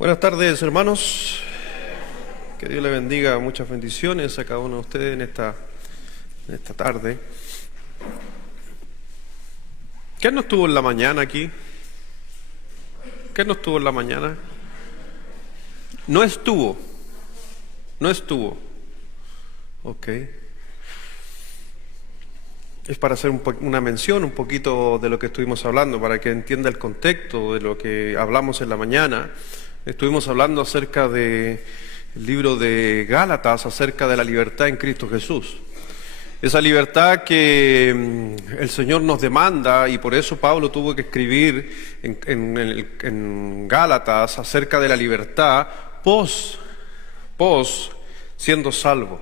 Buenas tardes, hermanos. Que Dios le bendiga, muchas bendiciones a cada uno de ustedes en esta tarde. ¿Quién no estuvo en la mañana aquí? ¿Quién no estuvo en la mañana? No estuvo. Ok. Es para hacer una mención un poquito de lo que estuvimos hablando, para que entienda el contexto de lo que hablamos en la mañana. Estuvimos hablando acerca del libro de Gálatas, acerca de la libertad en Cristo Jesús. Esa libertad que el Señor nos demanda, y por eso Pablo tuvo que escribir en Gálatas acerca de la libertad pos siendo salvo.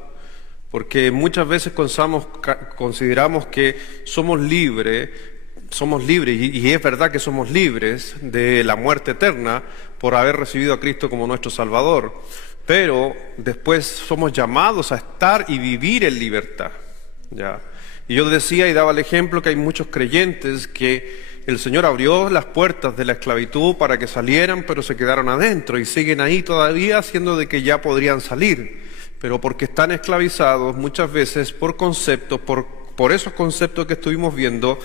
Porque muchas veces consideramos que somos libres, y es verdad que somos libres de la muerte eterna por haber recibido a Cristo como nuestro Salvador, pero después somos llamados a estar y vivir en libertad. ¿Ya? Y yo decía y daba el ejemplo que hay muchos creyentes que el Señor abrió las puertas de la esclavitud para que salieran, pero se quedaron adentro y siguen ahí todavía, siendo de que ya podrían salir. Pero porque están esclavizados muchas veces por conceptos, por esos conceptos que estuvimos viendo,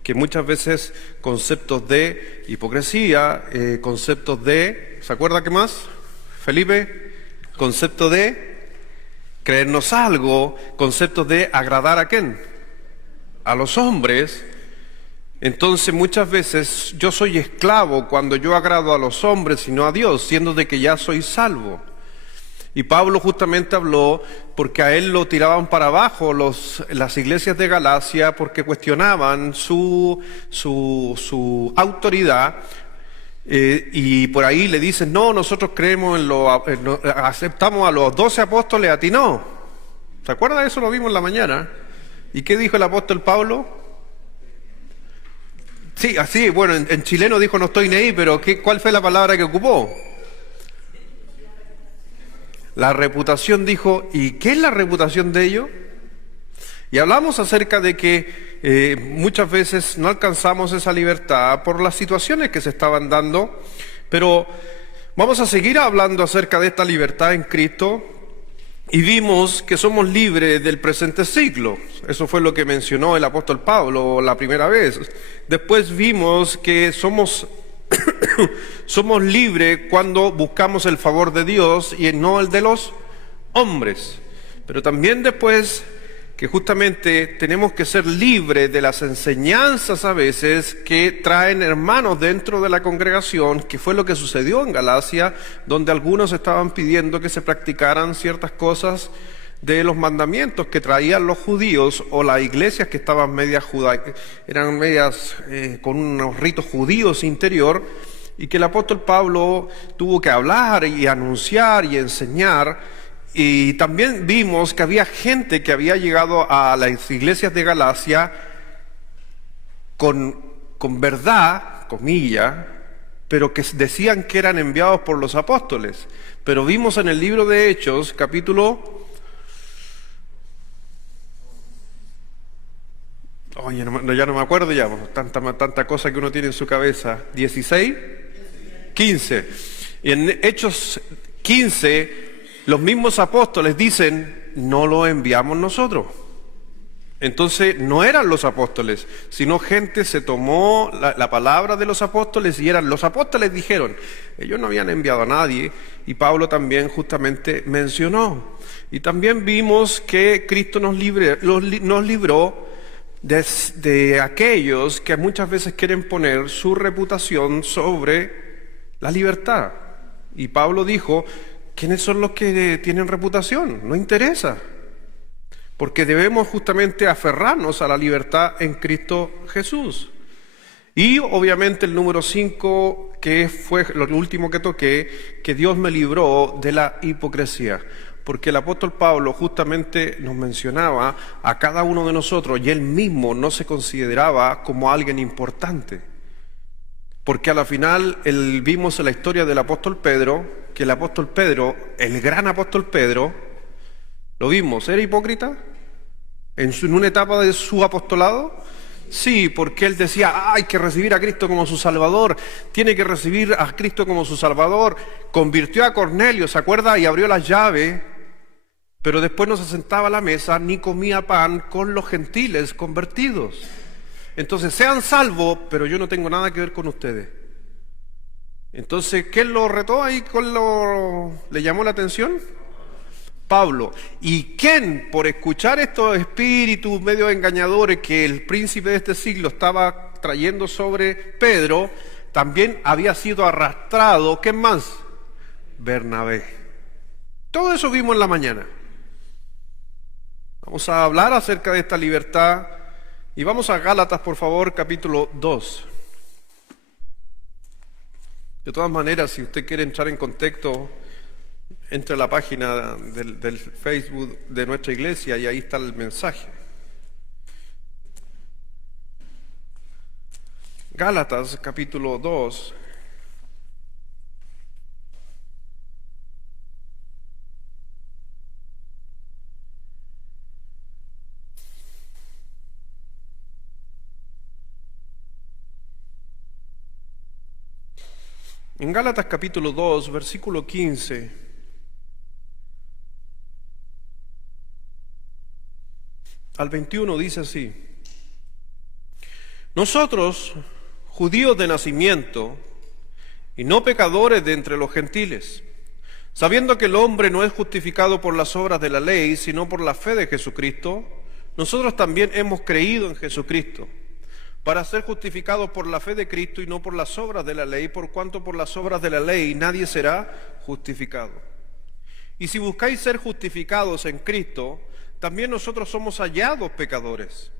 que muchas veces conceptos de hipocresía, conceptos de, ¿se acuerda qué más, Felipe? Concepto de creernos algo, conceptos de agradar ¿a quién? A los hombres. Entonces muchas veces yo soy esclavo cuando yo agrado a los hombres y no a Dios, siendo de que ya soy salvo. Y Pablo justamente habló porque a él lo tiraban para abajo las iglesias de Galacia porque cuestionaban su autoridad, y por ahí le dicen, no, nosotros creemos aceptamos a los 12 apóstoles, a ti no. ¿Se acuerda de eso? Lo vimos en la mañana. ¿Y qué dijo el apóstol Pablo? Sí, así, bueno, en chileno dijo no estoy ni ahí, pero ¿cuál fue la palabra que ocupó? La reputación, dijo, ¿y qué es la reputación de ellos? Y hablamos acerca de que muchas veces no alcanzamos esa libertad por las situaciones que se estaban dando, pero vamos a seguir hablando acerca de esta libertad en Cristo, y vimos que somos libres del presente siglo. Eso fue lo que mencionó el apóstol Pablo la primera vez. Después vimos que somos libres cuando buscamos el favor de Dios y no el de los hombres. Pero también después que justamente tenemos que ser libres de las enseñanzas a veces que traen hermanos dentro de la congregación, que fue lo que sucedió en Galacia, donde algunos estaban pidiendo que se practicaran ciertas cosas de los mandamientos que traían los judíos, o las iglesias que estaban eran medias con unos ritos judíos interior, y que el apóstol Pablo tuvo que hablar y anunciar y enseñar. Y también vimos que había gente que había llegado a las iglesias de Galacia con verdad, comillas, pero que decían que eran enviados por los apóstoles. Pero vimos en el libro de Hechos, capítulo... Oye, ya no me acuerdo ya, tanta cosa que uno tiene en su cabeza. 16, 15. Y en Hechos 15, los mismos apóstoles dicen, no lo enviamos nosotros. Entonces, no eran los apóstoles, sino gente se tomó la palabra de los apóstoles, y los apóstoles dijeron, ellos no habían enviado a nadie, y Pablo también justamente mencionó. Y también vimos que Cristo nos libró de aquellos que muchas veces quieren poner su reputación sobre la libertad. Y Pablo dijo, ¿quiénes son los que tienen reputación? No interesa, porque debemos justamente aferrarnos a la libertad en Cristo Jesús. Y obviamente el número 5, que fue lo último que toqué, que Dios me libró de la hipocresía. Porque el apóstol Pablo justamente nos mencionaba a cada uno de nosotros, y él mismo no se consideraba como alguien importante. Porque a la final vimos en la historia del apóstol Pedro, que el apóstol Pedro, el gran apóstol Pedro, lo vimos, ¿era hipócrita? En una etapa de su apostolado, Sí, porque él decía, hay que recibir a Cristo como su Salvador, tiene que recibir a Cristo como su Salvador. Convirtió a Cornelio, ¿se acuerda? Y abrió las llaves, pero después no se sentaba a la mesa ni comía pan con los gentiles convertidos. Entonces, sean salvos, pero yo no tengo nada que ver con ustedes. Entonces, ¿quién lo retó ahí? ¿Le llamó la atención? Pablo. ¿Y quién, por escuchar estos espíritus medio engañadores que el príncipe de este siglo estaba trayendo sobre Pedro, también había sido arrastrado? ¿Quién más? Bernabé. Todo eso vimos en la mañana. Vamos a hablar acerca de esta libertad y vamos a Gálatas, por favor, capítulo 2. De todas maneras, si usted quiere entrar en contexto, entre a la página del Facebook de nuestra iglesia y ahí está el mensaje. Gálatas capítulo 2. En Gálatas capítulo 2, versículo 15, al 21 dice así: nosotros, judíos de nacimiento, y no pecadores de entre los gentiles, sabiendo que el hombre no es justificado por las obras de la ley, sino por la fe de Jesucristo, nosotros también hemos creído en Jesucristo, para ser justificados por la fe de Cristo y no por las obras de la ley, por cuanto por las obras de la ley nadie será justificado. Y si buscáis ser justificados en Cristo, también nosotros somos hallados pecadores.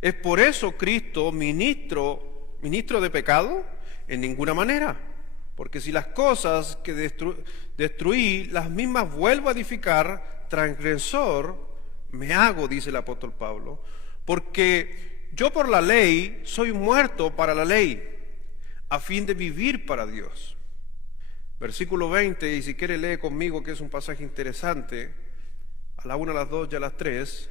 ¿Es por eso Cristo ministro de pecado? En ninguna manera. Porque si las cosas que destruí, las mismas vuelvo a edificar, transgresor me hago, dice el apóstol Pablo, porque yo por la ley soy muerto para la ley, a fin de vivir para Dios. Versículo 20, y si quiere lee conmigo, que es un pasaje interesante, a la 1, a las 2 y a las 3.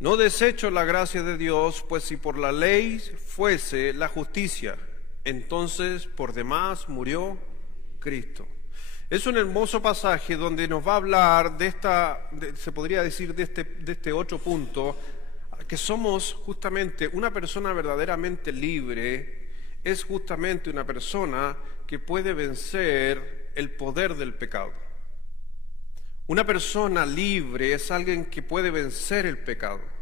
No desecho la gracia de Dios, pues si por la ley fuese la justicia, entonces por demás murió Cristo. Es un hermoso pasaje donde nos va a hablar se podría decir de este otro punto, que somos justamente una persona verdaderamente libre, es justamente una persona que puede vencer el poder del pecado. Una persona libre es alguien que puede vencer el pecado.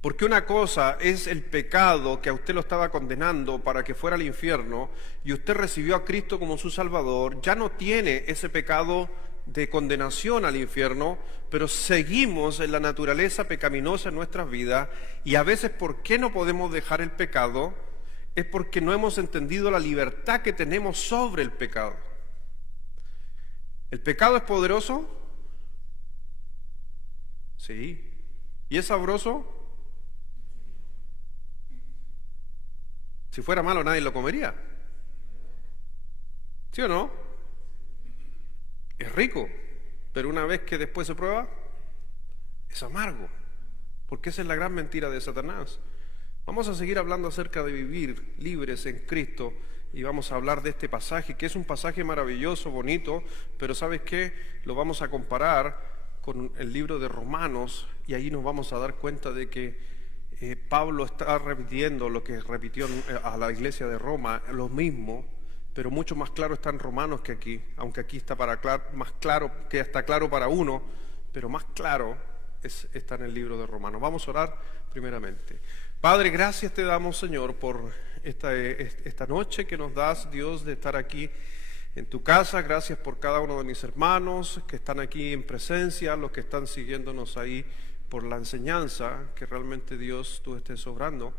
Porque una cosa es el pecado que a usted lo estaba condenando para que fuera al infierno y usted recibió a Cristo como su Salvador, ya no tiene ese pecado de condenación al infierno, pero seguimos en la naturaleza pecaminosa en nuestras vidas y a veces ¿por qué no podemos dejar el pecado? Es porque no hemos entendido la libertad que tenemos sobre el pecado. ¿El pecado es poderoso? Sí. ¿Y es sabroso? Si fuera malo nadie lo comería. ¿Sí o no? Es rico, pero una vez que después se prueba, es amargo. Porque esa es la gran mentira de Satanás. Vamos a seguir hablando acerca de vivir libres en Cristo y vamos a hablar de este pasaje, que es un pasaje maravilloso, bonito, pero ¿sabes qué? Lo vamos a comparar con el libro de Romanos y ahí nos vamos a dar cuenta de que Pablo está repitiendo lo que repitió a la iglesia de Roma, lo mismo, pero mucho más claro está en Romanos que aquí, aunque aquí está más claro, que está claro para uno, pero más claro está en el libro de Romanos. Vamos a orar primeramente. Padre, gracias te damos, Señor, por esta noche que nos das, Dios, de estar aquí en tu casa. Gracias por cada uno de mis hermanos que están aquí en presencia, los que están siguiéndonos ahí por la enseñanza, que realmente Dios tú estés obrando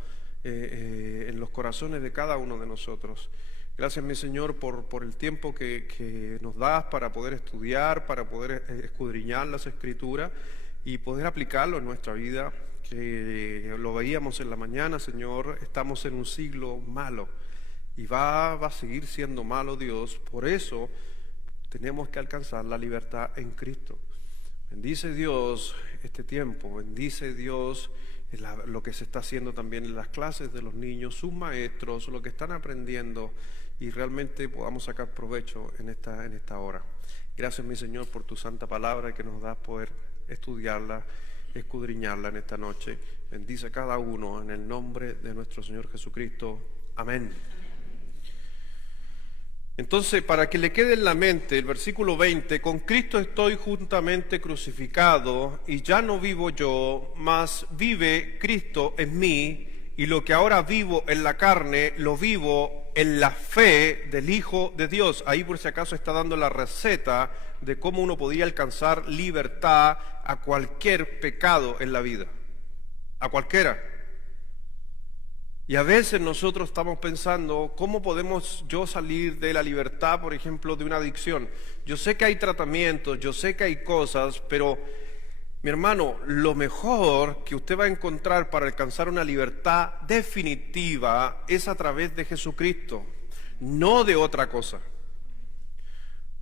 en los corazones de cada uno de nosotros. Gracias, mi Señor, por el tiempo que nos das para poder estudiar, para poder escudriñar las Escrituras y poder aplicarlo en nuestra vida. lo veíamos en la mañana, Señor, estamos en un siglo malo y va a seguir siendo malo, Dios. Por eso tenemos que alcanzar la libertad en Cristo. Bendice Dios este tiempo, bendice Dios lo que se está haciendo también en las clases de los niños, sus maestros, lo que están aprendiendo, y realmente podamos sacar provecho en esta hora. Gracias, mi Señor, por tu santa palabra que nos da poder estudiarla, escudriñarla en esta noche. Bendice a cada uno en el nombre de nuestro Señor Jesucristo. Amén. Entonces, para que le quede en la mente el versículo 20, con Cristo estoy juntamente crucificado, y ya no vivo yo, mas vive Cristo en mí, y lo que ahora vivo en la carne, lo vivo en la fe del Hijo de Dios. Ahí por si acaso está dando la receta de cómo uno podría alcanzar libertad a cualquier pecado en la vida, a cualquiera. Y a veces nosotros estamos pensando, ¿cómo podemos yo salir de la libertad, por ejemplo, de una adicción? Yo sé que hay tratamientos, yo sé que hay cosas, pero mi hermano, lo mejor que usted va a encontrar para alcanzar una libertad definitiva es a través de Jesucristo, no de otra cosa.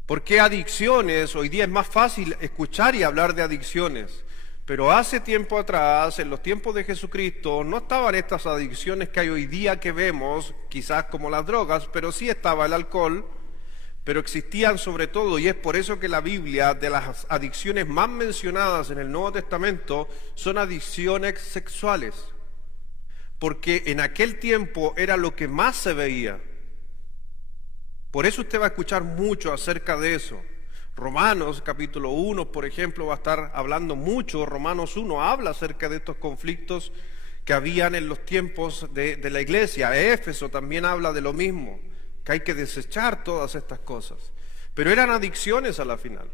Porque adicciones, hoy día es más fácil escuchar y hablar de adicciones, pero hace tiempo atrás, en los tiempos de Jesucristo, no estaban estas adicciones que hay hoy día que vemos, quizás como las drogas, pero sí estaba el alcohol, pero existían sobre todo, y es por eso que la Biblia, de las adicciones más mencionadas en el Nuevo Testamento, son adicciones sexuales, porque en aquel tiempo era lo que más se veía. Por eso usted va a escuchar mucho acerca de eso. Romanos capítulo 1, por ejemplo, va a estar hablando mucho. Romanos 1 habla acerca de estos conflictos que habían en los tiempos de la iglesia. Éfeso también habla de lo mismo, que hay que desechar todas estas cosas. Pero eran adicciones a la final.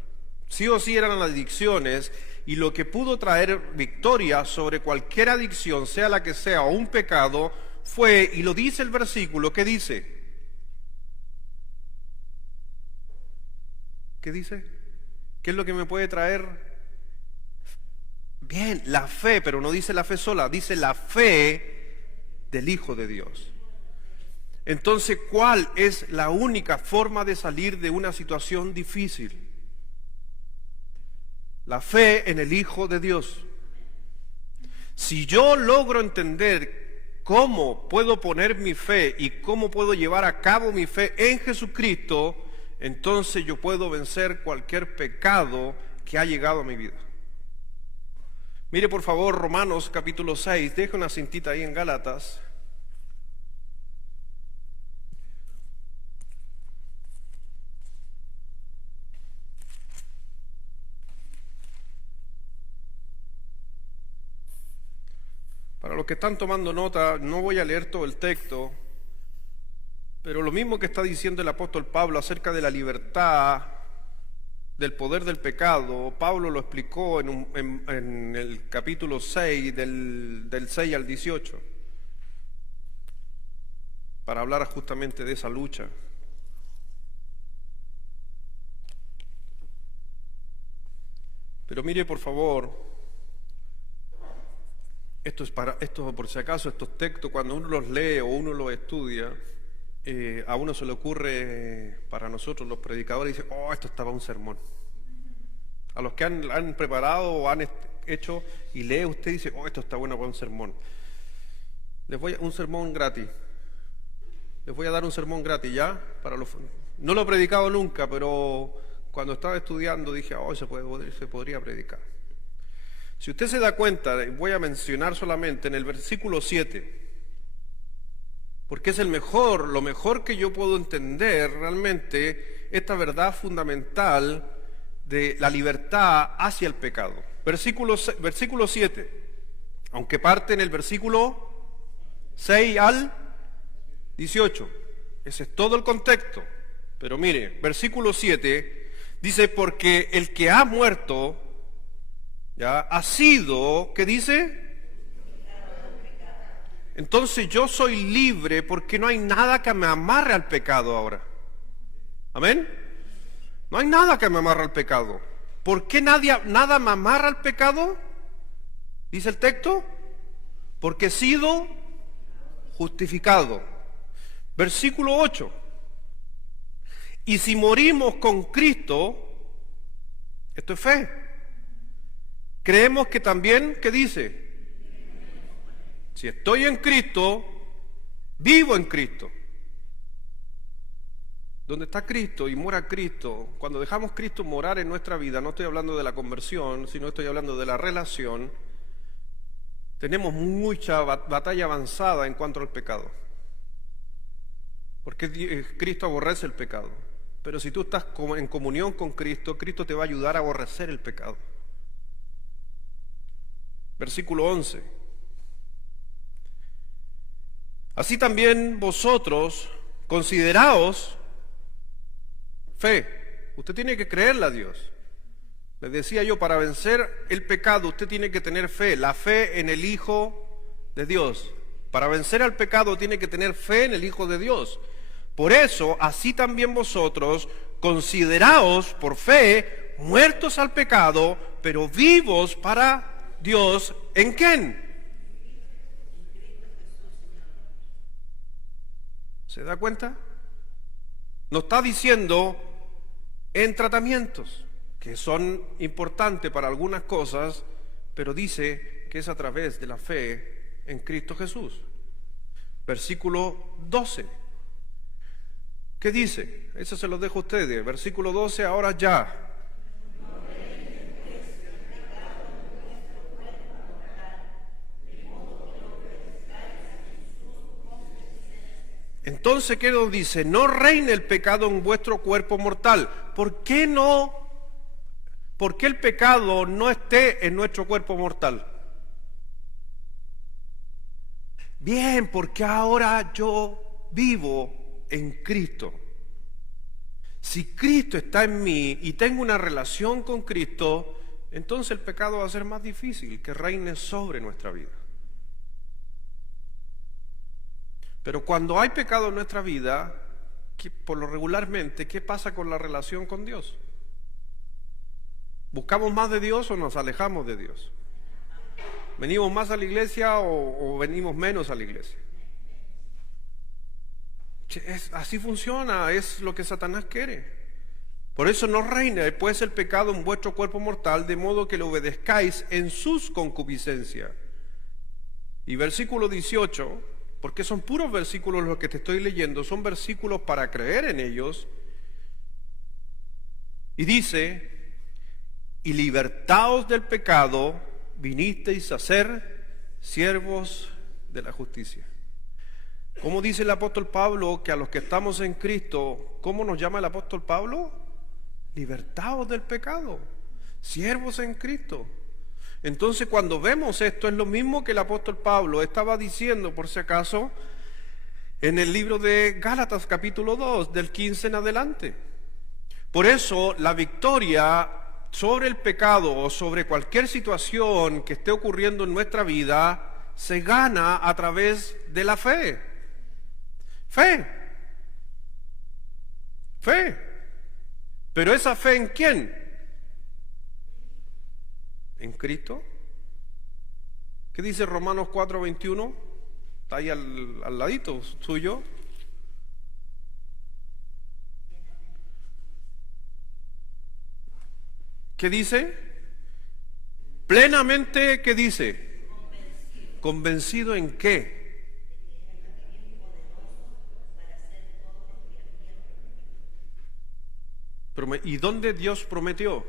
Sí o sí eran adicciones, y lo que pudo traer victoria sobre cualquier adicción, sea la que sea, o un pecado, fue, y lo dice el versículo, ¿qué dice? ¿Qué dice? ¿Qué es lo que me puede traer? Bien, la fe, pero no dice la fe sola, dice la fe del Hijo de Dios. Entonces, ¿cuál es la única forma de salir de una situación difícil? La fe en el Hijo de Dios. Si yo logro entender cómo puedo poner mi fe y cómo puedo llevar a cabo mi fe en Jesucristo, entonces yo puedo vencer cualquier pecado que ha llegado a mi vida. Mire por favor Romanos capítulo 6, deje una cintita ahí en Gálatas. Para los que están tomando nota, no voy a leer todo el texto, pero lo mismo que está diciendo el apóstol Pablo acerca de la libertad, del poder del pecado, Pablo lo explicó en el capítulo 6, del 6 al 18, para hablar justamente de esa lucha. Pero mire por favor, esto por si acaso, estos textos cuando uno los lee o uno los estudia, a uno se le ocurre, para nosotros los predicadores, dice, oh, esto estaba un sermón. A los que han preparado o han hecho y lee usted, dice, oh, esto está bueno para un sermón. Un sermón gratis. Les voy a dar un sermón gratis, ¿ya? No lo he predicado nunca, pero cuando estaba estudiando dije, oh, se podría predicar. Si usted se da cuenta, voy a mencionar solamente en el versículo 7, porque es lo mejor que yo puedo entender realmente esta verdad fundamental de la libertad hacia el pecado. Versículo 7, aunque parte en el versículo 6 al 18, ese es todo el contexto. Pero mire, versículo 7 dice, porque el que ha muerto ya ha sido, ¿qué dice? Entonces yo soy libre porque no hay nada que me amarre al pecado ahora. ¿Amén? No hay nada que me amarre al pecado. ¿Por qué nada me amarra al pecado? Dice el texto, porque he sido justificado. Versículo 8. Y si morimos con Cristo, esto es fe. Creemos que también, ¿qué dice? Si estoy en Cristo, vivo en Cristo. Donde está Cristo y mora Cristo, cuando dejamos Cristo morar en nuestra vida, no estoy hablando de la conversión, sino estoy hablando de la relación, tenemos mucha batalla avanzada en cuanto al pecado. Porque Cristo aborrece el pecado. Pero si tú estás en comunión con Cristo, Cristo te va a ayudar a aborrecer el pecado. Versículo 11. Así también vosotros, consideraos fe. Usted tiene que creerle a Dios. Les decía yo, para vencer el pecado usted tiene que tener fe, la fe en el Hijo de Dios. Para vencer al pecado tiene que tener fe en el Hijo de Dios. Por eso, así también vosotros, consideraos por fe muertos al pecado, pero vivos para Dios. ¿En quién? ¿Se da cuenta? Nos está diciendo en tratamientos, que son importantes para algunas cosas, pero dice que es a través de la fe en Cristo Jesús. Versículo 12. ¿Qué dice? Eso se lo dejo a ustedes. Versículo 12, ahora ya. Entonces, ¿qué nos dice? No reine el pecado en vuestro cuerpo mortal. ¿Por qué no? ¿Por qué el pecado no esté en nuestro cuerpo mortal? Bien, porque ahora yo vivo en Cristo. Si Cristo está en mí y tengo una relación con Cristo, entonces el pecado va a ser más difícil que reine sobre nuestra vida. Pero cuando hay pecado en nuestra vida, por lo regularmente, ¿qué pasa con la relación con Dios? ¿Buscamos más de Dios o nos alejamos de Dios? ¿Venimos más a la iglesia o venimos menos a la iglesia? Así funciona, es lo que Satanás quiere. Por eso no reina pues el pecado en vuestro cuerpo mortal, de modo que le obedezcáis en sus concupiscencias. Y versículo 18... porque son puros versículos los que te estoy leyendo, son versículos para creer en ellos. Y dice, y libertaos del pecado, vinisteis a ser siervos de la justicia. ¿Cómo dice el apóstol Pablo que a los que estamos en Cristo, cómo nos llama el apóstol Pablo? Libertaos del pecado, siervos en Cristo. Entonces, cuando vemos esto, es lo mismo que el apóstol Pablo estaba diciendo, por si acaso, en el libro de Gálatas capítulo 2, del 15 en adelante. Por eso, la victoria sobre el pecado o sobre cualquier situación que esté ocurriendo en nuestra vida, se gana a través de la fe. Fe. Fe. Pero esa fe, ¿en quién? ¿En Cristo? ¿Qué dice Romanos 4:21? Está ahí al ladito suyo. ¿Qué dice? Plenamente, ¿qué dice? ¿Convencido en qué? ¿Y dónde Dios prometió?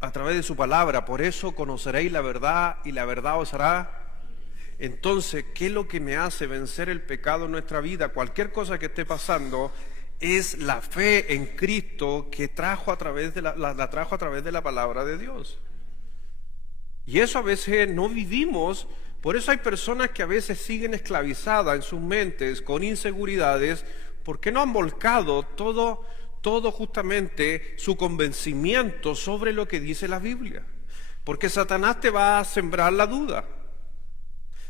A través de su palabra. Por eso conoceréis la verdad y la verdad os hará. Entonces, ¿qué es lo que me hace vencer el pecado en nuestra vida? Cualquier cosa que esté pasando, es la fe en Cristo que trajo a través de la trajo a través de la palabra de Dios. Y eso a veces no vivimos. Por eso hay personas que a veces siguen esclavizadas en sus mentes con inseguridades, porque no han volcado todo justamente su convencimiento sobre lo que dice la Biblia. Porque Satanás te va a sembrar la duda.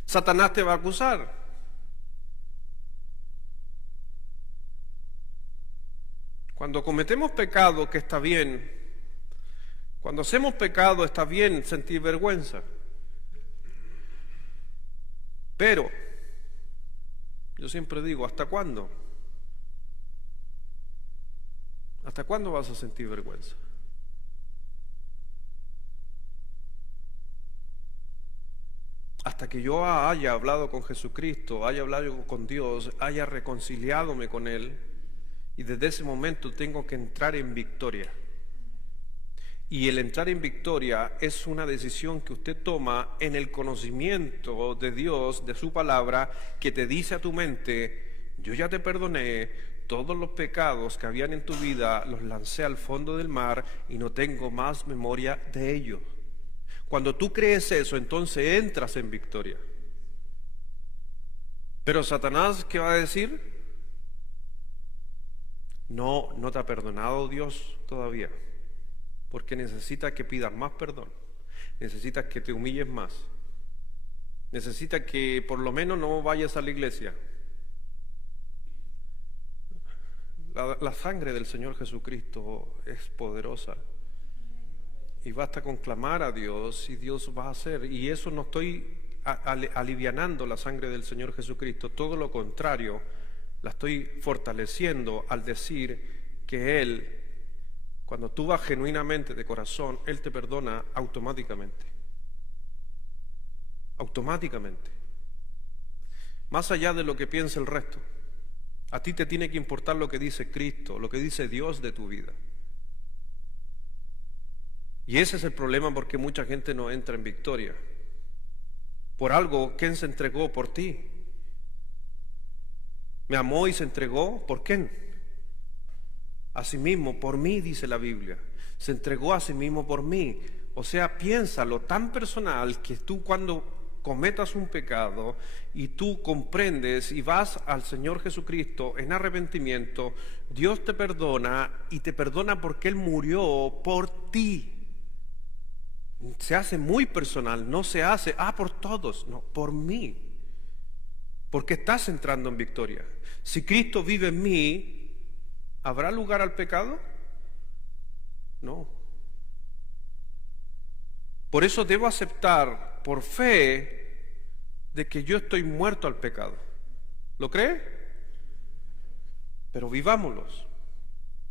Satanás te va a acusar. Cuando cometemos pecado, que está bien. Cuando hacemos pecado, está bien sentir vergüenza. Pero yo siempre digo, ¿hasta cuándo? ¿Hasta cuándo vas a sentir vergüenza? Hasta que yo haya hablado con Jesucristo, haya hablado con Dios, haya reconciliadome con Él, y desde ese momento tengo que entrar en victoria. Y el entrar en victoria es una decisión que usted toma en el conocimiento de Dios, de su palabra, que te dice a tu mente: yo ya te perdoné, todos los pecados que habían en tu vida los lancé al fondo del mar y no tengo más memoria de ellos. Cuando tú crees eso, entonces entras en victoria. Pero Satanás, ¿qué va a decir? No te ha perdonado Dios todavía, porque necesita que pidas más perdón, necesita que te humilles más, necesita que por lo menos no vayas a la iglesia. La sangre del Señor Jesucristo es poderosa. Y basta con clamar a Dios y Dios va a hacer. Y eso no estoy alivianando la sangre del Señor Jesucristo, todo lo contrario, la estoy fortaleciendo al decir que Él, cuando tú vas genuinamente de corazón, Él te perdona automáticamente. Automáticamente. Más allá de lo que piense el resto. A ti te tiene que importar lo que dice Cristo, lo que dice Dios de tu vida. Y ese es el problema porque mucha gente no entra en victoria. Por algo, ¿quién se entregó por ti? ¿Me amó y se entregó? ¿Por quién? A sí mismo, por mí, dice la Biblia. Se entregó a sí mismo por mí. O sea, piénsalo tan personal que tú cuando cometas un pecado y tú comprendes y vas al Señor Jesucristo en arrepentimiento, Dios te perdona y te perdona porque Él murió por ti. Se hace muy personal, no se hace, por todos, no, por mí. Porque estás entrando en victoria. Si Cristo vive en mí, ¿habrá lugar al pecado? No. Por eso debo aceptar por fe de que yo estoy muerto al pecado. ¿Lo cree? Pero vivámoslos.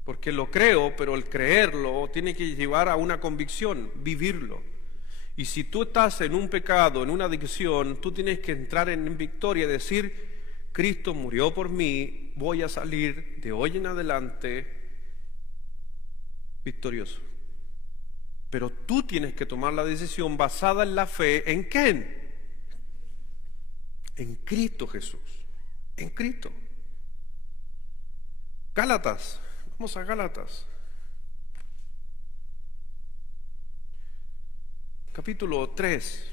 Porque lo creo, pero el creerlo tiene que llevar a una convicción, vivirlo. Y si tú estás en un pecado, en una adicción, tú tienes que entrar en victoria y decir: Cristo murió por mí, voy a salir de hoy en adelante victorioso. Pero tú tienes que tomar la decisión basada en la fe. ¿En quién? En Cristo Jesús. En Cristo. Gálatas. Vamos a Gálatas. Capítulo 3.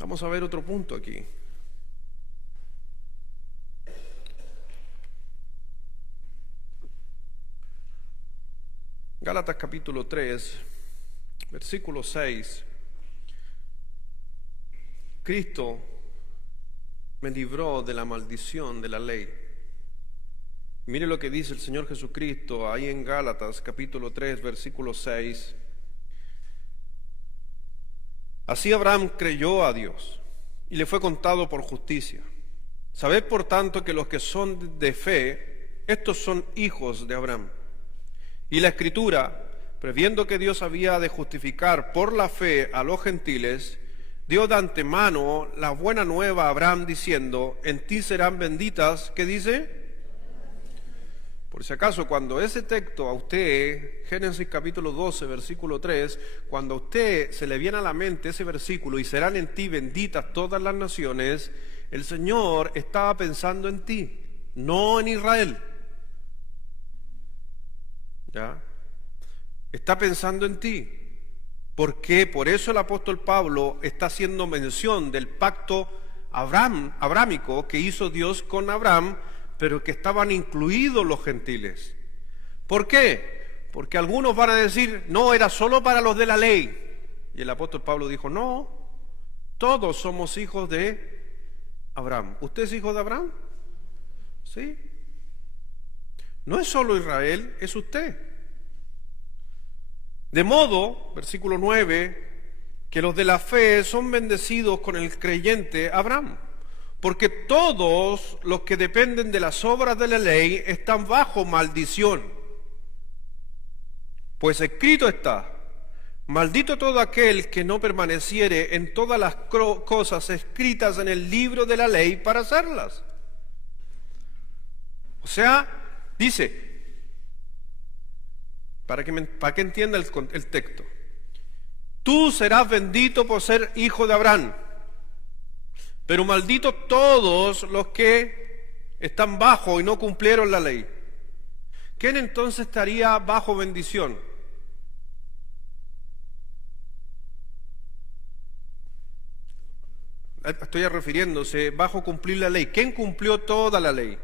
Vamos a ver otro punto aquí. Gálatas capítulo 3, versículo 6. Cristo me libró de la maldición de la ley. Mire lo que dice el Señor Jesucristo ahí en Gálatas capítulo 3, versículo 6. Así Abraham creyó a Dios y le fue contado por justicia. Sabed por tanto que los que son de fe, estos son hijos de Abraham. Y la Escritura, previendo que Dios había de justificar por la fe a los gentiles, dio de antemano la buena nueva a Abraham diciendo: en ti serán benditas, ¿qué dice? Por si acaso, cuando ese texto a usted, Génesis capítulo 12, versículo 3, cuando a usted se le viene a la mente ese versículo, y serán en ti benditas todas las naciones, el Señor estaba pensando en ti, no en Israel. ¿Ya? Está pensando en ti. Porque por eso el apóstol Pablo está haciendo mención del pacto abrámico que hizo Dios con Abraham, pero que estaban incluidos los gentiles. ¿Por qué? Porque algunos van a decir: no, era solo para los de la ley. Y el apóstol Pablo dijo: no, todos somos hijos de Abraham. ¿Usted es hijo de Abraham? Sí. No es solo Israel, es usted. De modo, versículo 9, que los de la fe son bendecidos con el creyente Abraham, porque todos los que dependen de las obras de la ley están bajo maldición. Pues escrito está: maldito todo aquel que no permaneciere en todas las cosas escritas en el libro de la ley para hacerlas. O sea, dice, para que entienda el texto, tú serás bendito por ser hijo de Abraham, pero maldito todos los que están bajo y no cumplieron la ley. ¿Quién entonces estaría bajo bendición? Estoy refiriéndose bajo cumplir la ley. ¿Quién cumplió toda la ley?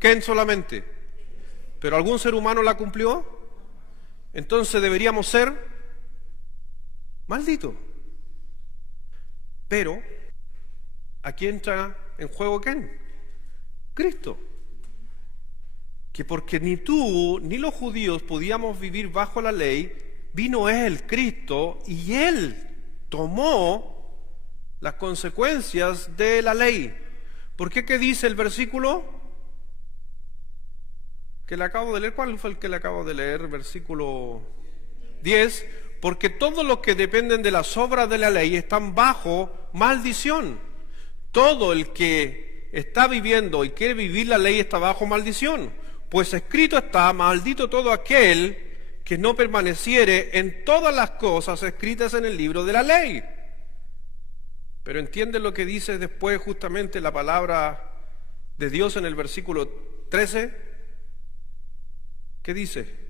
¿Quién solamente? ¿Pero algún ser humano la cumplió? Entonces deberíamos ser malditos. Pero aquí entra en juego ¿quién? Cristo. Que porque ni tú ni los judíos podíamos vivir bajo la ley, vino Él, Cristo, y Él tomó las consecuencias de la ley. ¿Por qué? ¿Qué dice el versículo que le acabo de leer? ¿Cuál fue el que le acabo de leer? Versículo 10. Porque todos los que dependen de las obras de la ley están bajo maldición. Todo el que está viviendo y quiere vivir la ley está bajo maldición. Pues escrito está: maldito todo aquel que no permaneciere en todas las cosas escritas en el libro de la ley. Pero entiende lo que dice después justamente la palabra de Dios en el versículo 13. ¿Qué dice?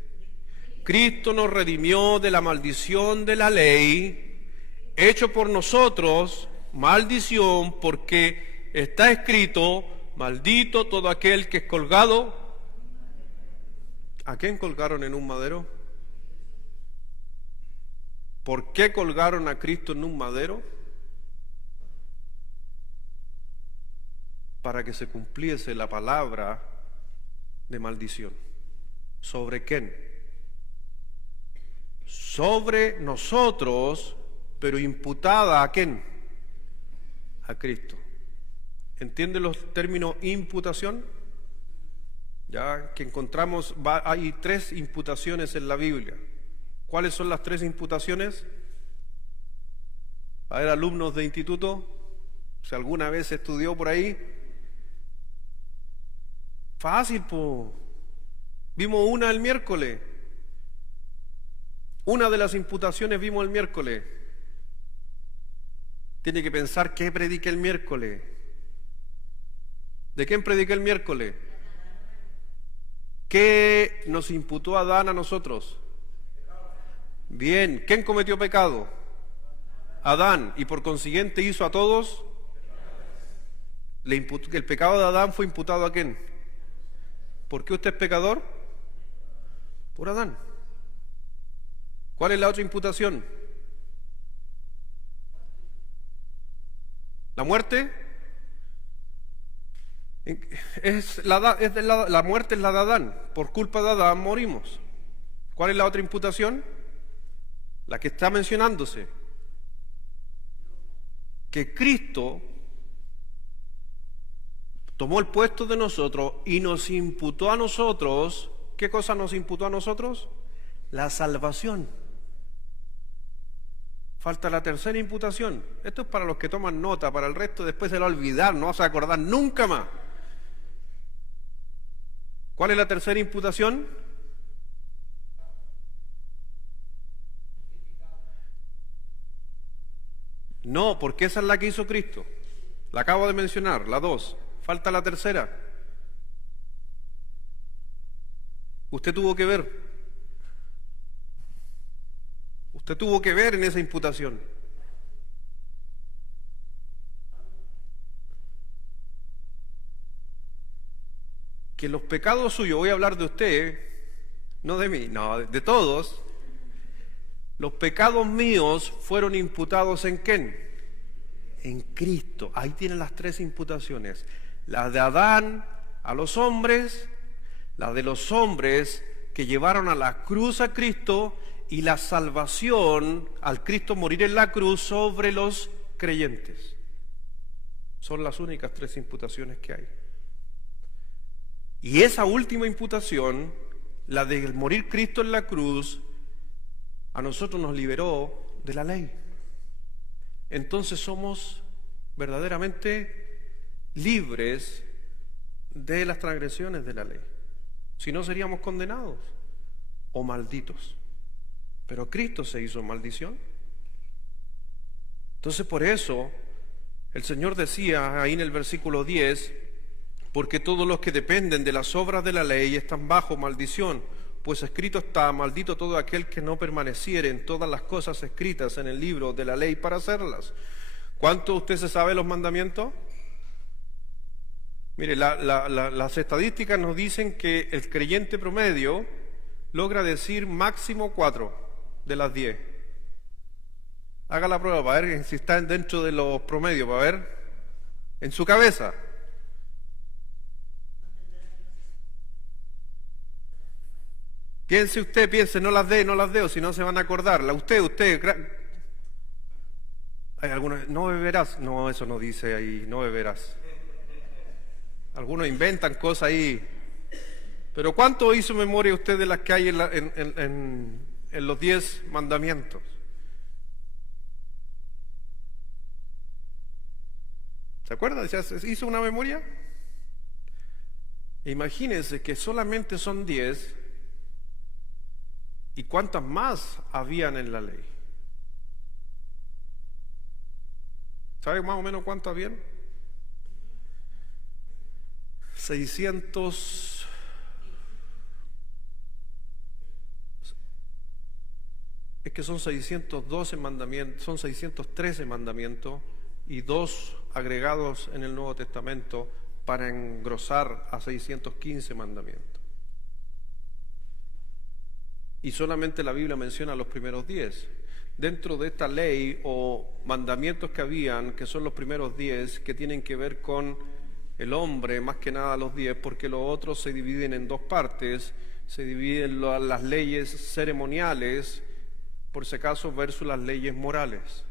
Cristo nos redimió de la maldición de la ley, hecho por nosotros maldición, porque está escrito: maldito todo aquel que es colgado. ¿A quién colgaron en un madero? ¿Por qué colgaron a Cristo en un madero? Para que se cumpliese la palabra de maldición. ¿Sobre quién? Sobre nosotros, pero imputada ¿a quién? A Cristo. ¿Entiende los términos imputación? Ya que encontramos, hay 3 imputaciones en la Biblia. ¿Cuáles son las 3 imputaciones? A ver, alumnos de instituto, si alguna vez estudió por ahí. Fácil, po. Vimos una el miércoles. Una de las imputaciones vimos el miércoles. Tiene que pensar qué prediqué el miércoles. ¿De quién prediqué el miércoles? ¿Qué nos imputó Adán a nosotros? Bien, ¿quién cometió pecado? Adán, y por consiguiente hizo a todos. El pecado de Adán fue imputado ¿a quién? ¿Por qué usted es pecador? Por Adán. ¿Cuál es la otra imputación? ¿La muerte? La muerte es la de Adán. Por culpa de Adán morimos. ¿Cuál es la otra imputación? La que está mencionándose. Que Cristo tomó el puesto de nosotros y nos imputó a nosotros. ¿Qué cosa nos imputó a nosotros? La salvación. Falta la tercera imputación. Esto es para los que toman nota, para el resto después se lo va a olvidar, no vas a acordar nunca más. ¿Cuál es la tercera imputación? No, porque esa es la que hizo Cristo. La acabo de mencionar, la 2. Falta la tercera. Usted tuvo que ver. Usted tuvo que ver en esa imputación. Que los pecados suyos, voy a hablar de usted, no de mí, no, de todos. Los pecados míos fueron imputados ¿en quién? En Cristo. Ahí tienen las 3 imputaciones. La de Adán a los hombres, la de los hombres que llevaron a la cruz a Cristo y la salvación al Cristo morir en la cruz sobre los creyentes. Son las únicas 3 imputaciones que hay. Y esa última imputación, la de morir Cristo en la cruz, a nosotros nos liberó de la ley. Entonces somos verdaderamente libres de las transgresiones de la ley. Si no, seríamos condenados o malditos. Pero Cristo se hizo maldición. Entonces por eso el Señor decía ahí en el versículo 10, porque todos los que dependen de las obras de la ley están bajo maldición, pues escrito está, maldito todo aquel que no permaneciere en todas las cosas escritas en el libro de la ley para hacerlas. ¿Cuánto usted se sabe los mandamientos? Mire, las estadísticas nos dicen que el creyente promedio logra decir máximo 4 de las 10. Haga la prueba para ver si está dentro de los promedios, para ver en su cabeza. Piense, no las dé, o si no se van a acordar. Usted. Hay algunos, no beberás. No, eso no dice ahí, no beberás. Algunos inventan cosas ahí. Pero ¿cuánto hizo memoria usted de las que hay en los 10 mandamientos? ¿Se acuerda? ¿Ya se hizo una memoria? Imagínense que solamente son 10. ¿Y cuántas más habían en la ley? ¿Sabe más o menos cuántas habían? 600. Es que son 612 mandamientos, son 613 mandamientos y 2 agregados en el Nuevo Testamento para engrosar a 615 mandamientos. Y solamente la Biblia menciona los primeros 10. Dentro de esta ley o mandamientos que habían, que son los primeros 10, que tienen que ver con el hombre, más que nada los 10, porque los otros se dividen en 2 partes. Se dividen las leyes ceremoniales, por si acaso, versus las leyes morales.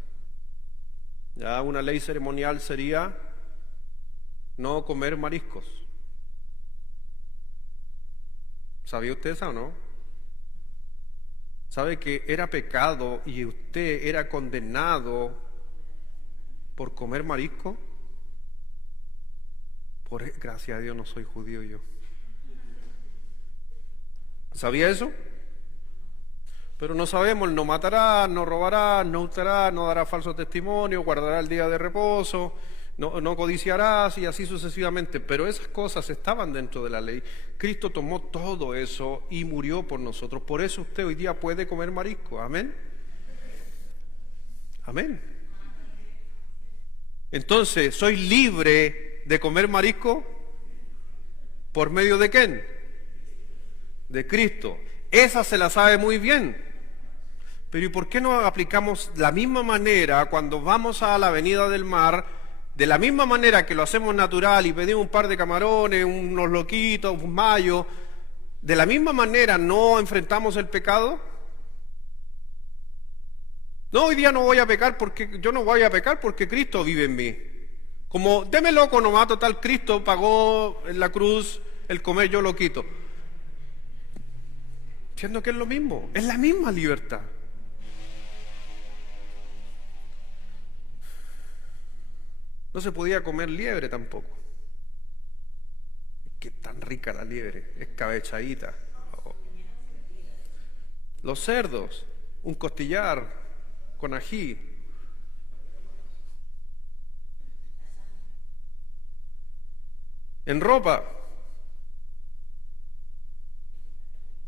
Ya una ley ceremonial sería no comer mariscos. ¿Sabía usted eso o no? ¿Sabe que era pecado y usted era condenado por comer marisco? Gracias a Dios no soy judío yo. ¿Sabía eso? Pero no sabemos, no matará, no robará, no hurtará, no dará falso testimonio, guardará el día de reposo, no codiciarás y así sucesivamente. Pero esas cosas estaban dentro de la ley. Cristo tomó todo eso y murió por nosotros. Por eso usted hoy día puede comer marisco. Amén. Amén. Entonces, ¿soy libre de comer marisco? ¿Por medio de quién? De Cristo. Esa se la sabe muy bien. Pero ¿y por qué no aplicamos la misma manera cuando vamos a la avenida del mar? De la misma manera que lo hacemos natural y pedimos un par de camarones, unos loquitos, un mayo, de la misma manera no enfrentamos el pecado. No, hoy día no voy a pecar porque yo no voy a pecar porque Cristo vive en mí. Como, deme loco nomás, total, Cristo pagó en la cruz el comer, yo lo quito. Siendo que es lo mismo, es la misma libertad. No se podía comer liebre tampoco. Qué tan rica la liebre, escabechadita. Oh. Los cerdos, un costillar con ají. En ropa,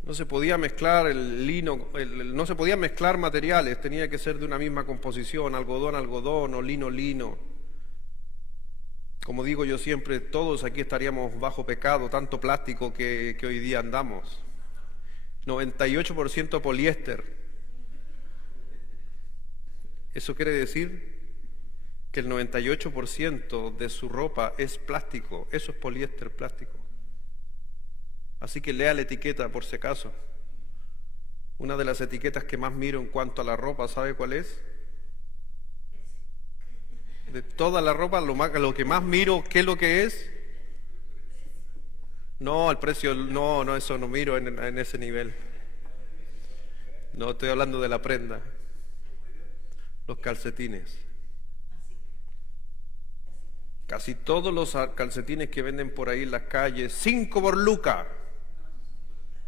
no se podía mezclar el lino, no se podía mezclar materiales, tenía que ser de una misma composición, algodón o lino. Como digo yo siempre, todos aquí estaríamos bajo pecado, tanto plástico que hoy día andamos. 98% poliéster. Eso quiere decir que el 98% de su ropa es plástico, eso es poliéster, plástico. Así que lea la etiqueta por si acaso. Una de las etiquetas que más miro en cuanto a la ropa, ¿sabe cuál es? De toda la ropa, lo que más miro, ¿qué es lo que es? No, el precio, no, eso no miro en ese nivel. No, estoy hablando de la prenda. Los calcetines. Casi todos los calcetines que venden por ahí en las calles, 5 por luca,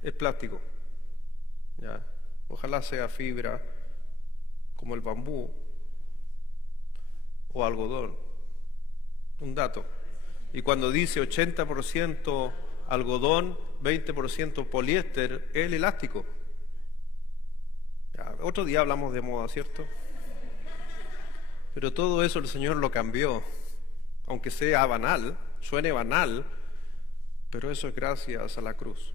es plástico. Ya. Ojalá sea fibra, como el bambú o algodón. Un dato. Y cuando dice 80% algodón, 20% poliéster, es el elástico. Ya, otro día hablamos de moda, ¿cierto? Pero todo eso el Señor lo cambió. Aunque sea banal, suene banal, pero eso es gracias a la cruz.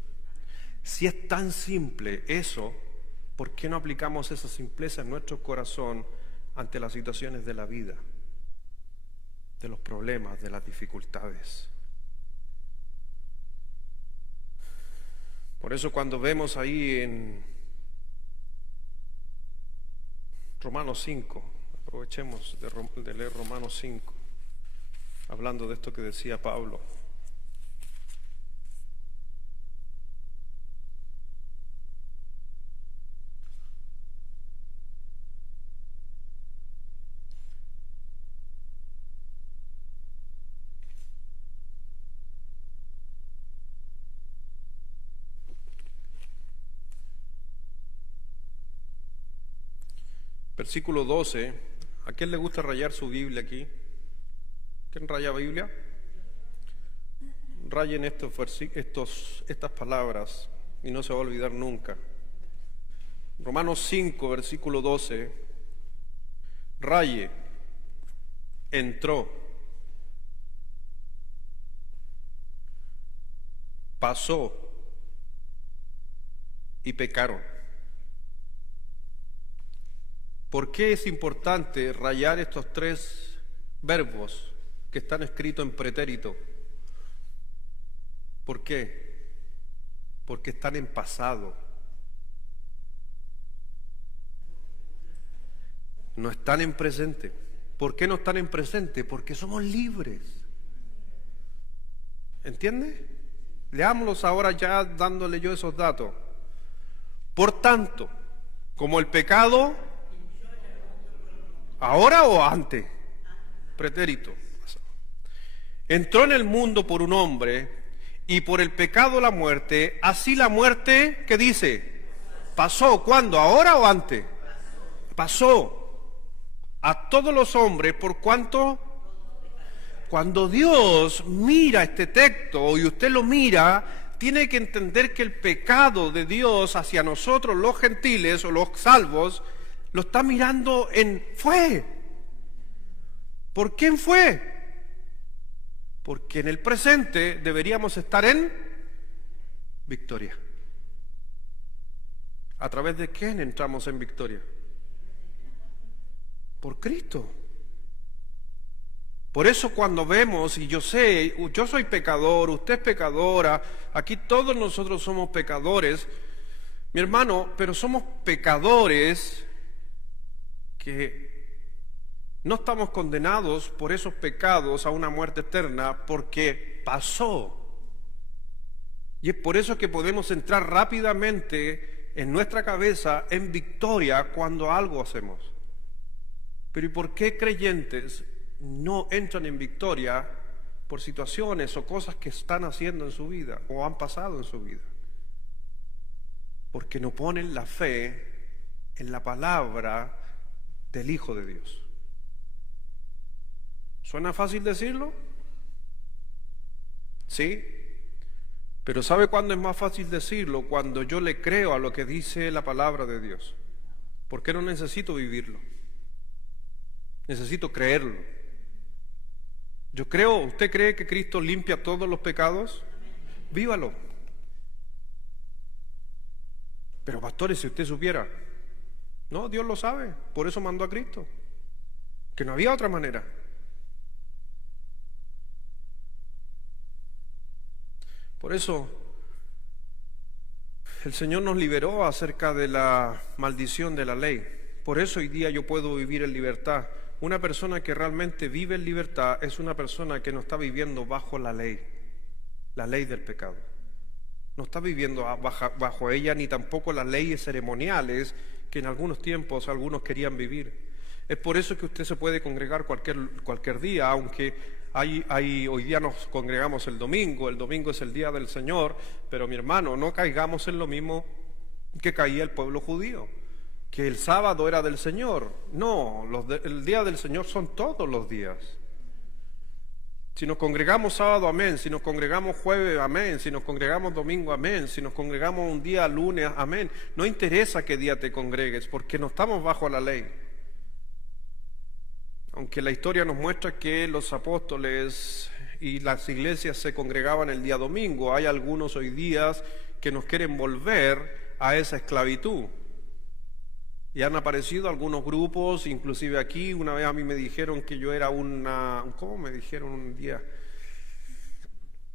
Si es tan simple eso, ¿por qué no aplicamos esa simpleza en nuestro corazón ante las situaciones de la vida, de los problemas, de las dificultades? Por eso cuando vemos ahí en Romanos 5, aprovechemos de leer Romanos 5, hablando de esto que decía Pablo. Versículo 12. ¿A quién le gusta rayar su Biblia aquí? ¿Quién raya Biblia? Rayen estas palabras y no se va a olvidar nunca. Romanos 5, versículo 12. Raye, entró, pasó y pecaron. ¿Por qué es importante rayar estos 3 verbos que están escritos en pretérito? ¿Por qué? Porque están en pasado. No están en presente. ¿Por qué no están en presente? Porque somos libres. ¿Entiende? Leámoslos ahora ya dándole yo esos datos. Por tanto, como el pecado, ¿ahora o antes? Pretérito. Entró en el mundo por un hombre y por el pecado la muerte, así la muerte, ¿qué dice? Pasó. ¿Cuándo? ¿Ahora o antes? Pasó a todos los hombres por cuanto. Cuando Dios mira este texto y usted lo mira, tiene que entender que el pecado de Dios hacia nosotros los gentiles o los salvos lo está mirando fue. ¿Por quién fue? Porque en el presente deberíamos estar en victoria. ¿A través de quién entramos en victoria? Por Cristo. Por eso cuando vemos, y yo sé, yo soy pecador, usted es pecadora, aquí todos nosotros somos pecadores, mi hermano, pero somos pecadores que no estamos condenados por esos pecados a una muerte eterna porque pasó. Y es por eso que podemos entrar rápidamente en nuestra cabeza en victoria cuando algo hacemos. Pero ¿y por qué creyentes no entran en victoria por situaciones o cosas que están haciendo en su vida o han pasado en su vida? Porque no ponen la fe en la palabra del Hijo de Dios. ¿Suena fácil decirlo? ¿Sí? Pero ¿sabe cuándo es más fácil decirlo? Cuando yo le creo a lo que dice la palabra de Dios. Porque no necesito vivirlo. Necesito creerlo. Yo creo, ¿usted cree que Cristo limpia todos los pecados? Vívalo. Pero pastores, si usted supiera, no, Dios lo sabe, por eso mandó a Cristo, que no había otra manera. Por eso, El Señor nos liberó acerca de la maldición de la ley. Por eso hoy día yo puedo vivir en libertad. Una persona que realmente vive en libertad es una persona que no está viviendo bajo la ley del pecado. No está viviendo bajo ella, ni tampoco las leyes ceremoniales que en algunos tiempos algunos querían vivir. Es por eso que usted se puede congregar cualquier día, aunque hoy día nos congregamos el domingo es el día del Señor, pero mi hermano, no caigamos en lo mismo que caía el pueblo judío, que el sábado era del Señor. No, el día del Señor son todos los días. Si nos congregamos sábado, amén. Si nos congregamos jueves, amén. Si nos congregamos domingo, amén. Si nos congregamos un día lunes, amén. No interesa qué día te congregues, porque no estamos bajo la ley. Aunque la historia nos muestra que los apóstoles y las iglesias se congregaban el día domingo, hay algunos hoy días que nos quieren volver a esa esclavitud. Y han aparecido algunos grupos, inclusive aquí, una vez a mí me dijeron que yo era ¿cómo me dijeron un día?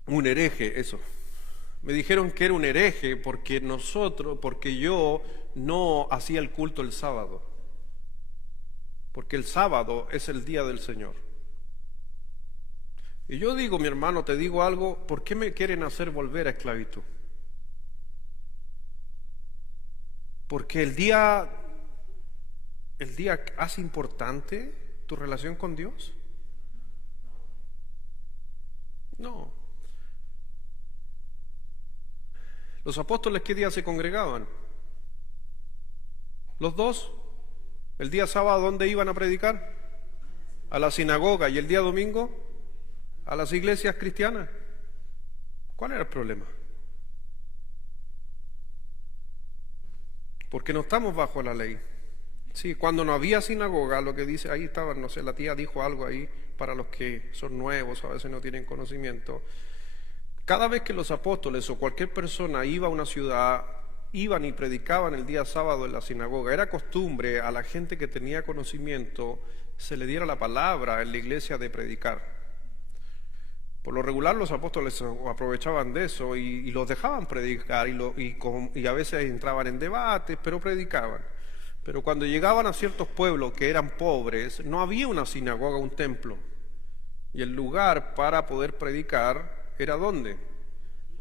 Un hereje, eso. Me dijeron que era un hereje porque yo no hacía el culto el sábado. Porque el sábado es el día del Señor. Y yo digo, mi hermano, te digo algo, ¿por qué me quieren hacer volver a esclavitud? Porque el día hace importante tu relación con Dios. No. Los apóstoles, ¿qué día se congregaban? Los dos. El día sábado, ¿dónde iban a predicar? A la sinagoga. ¿Y el día domingo? A las iglesias cristianas. ¿Cuál era el problema? Porque no estamos bajo la ley. Sí, cuando no había sinagoga, lo que dice, ahí estaban, no sé, la tía dijo algo ahí para los que son nuevos, a veces no tienen conocimiento. Cada vez que los apóstoles o cualquier persona iba a una ciudad, iban y predicaban el día sábado en la sinagoga. Era costumbre a la gente que tenía conocimiento se le diera la palabra en la iglesia de predicar. Por lo regular los apóstoles aprovechaban de eso y los dejaban predicar y a veces entraban en debates, pero predicaban. Pero cuando llegaban a ciertos pueblos que eran pobres, no había una sinagoga, un templo. Y el lugar para poder predicar era ¿dónde?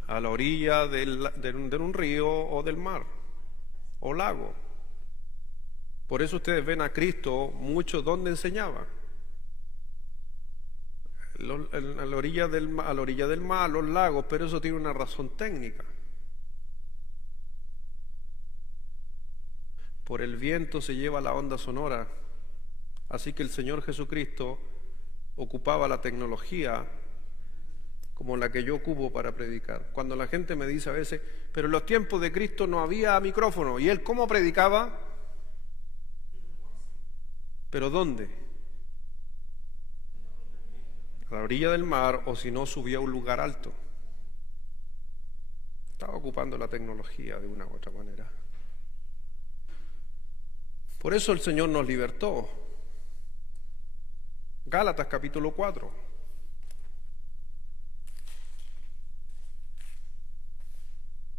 A la orilla de un río o del mar o lago. Por eso ustedes ven a Cristo mucho donde enseñaba. A la orilla del mar, los lagos, pero eso tiene una razón técnica. Por el viento se lleva la onda sonora. Así que el Señor Jesucristo ocupaba la tecnología como la que yo ocupo para predicar. Cuando la gente me dice a veces, pero en los tiempos de Cristo no había micrófono, ¿y él cómo predicaba? ¿Pero dónde? A la orilla del mar, o si no, subía a un lugar alto. Estaba ocupando la tecnología de una u otra manera. Por eso el Señor nos libertó. Gálatas capítulo 4.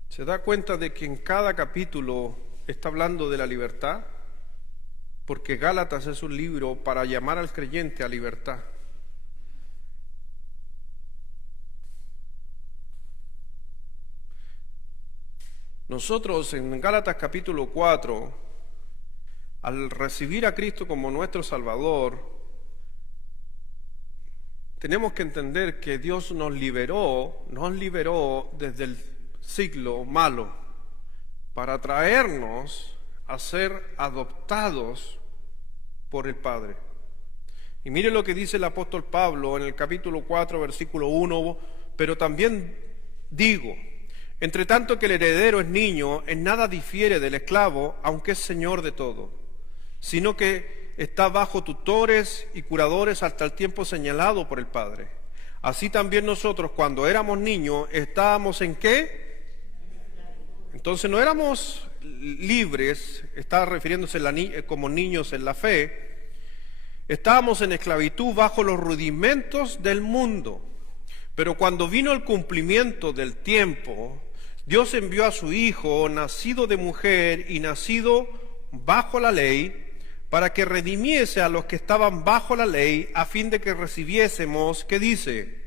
¿Se da cuenta de que en cada capítulo está hablando de la libertad? Porque Gálatas es un libro para llamar al creyente a libertad. Nosotros en Gálatas capítulo 4, al recibir a Cristo como nuestro Salvador, tenemos que entender que Dios nos liberó desde el siglo malo para traernos a ser adoptados por el Padre. Y mire lo que dice el apóstol Pablo en el capítulo 4, versículo 1, pero también digo, entre tanto que el heredero es niño, en nada difiere del esclavo, aunque es señor de todo, sino que está bajo tutores y curadores hasta el tiempo señalado por el Padre. Así también nosotros, cuando éramos niños, estábamos ¿en qué? Entonces no éramos libres, está refiriéndose como niños en la fe, estábamos en esclavitud bajo los rudimentos del mundo. Pero cuando vino el cumplimiento del tiempo, Dios envió a su Hijo, nacido de mujer y nacido bajo la ley, para que redimiese a los que estaban bajo la ley, a fin de que recibiésemos, ¿qué dice?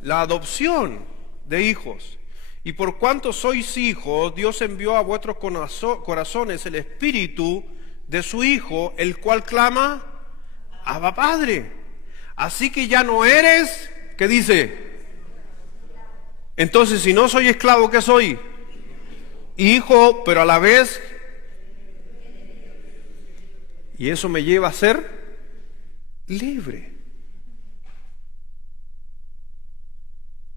La adopción de hijos. Y por cuanto sois hijos, Dios envió a vuestros corazones el Espíritu de su Hijo, el cual clama, Abba Padre. Así que ya no eres, ¿qué dice? Entonces, si no soy esclavo, ¿qué soy? Hijo, pero a la vez... Y eso me lleva a ser libre.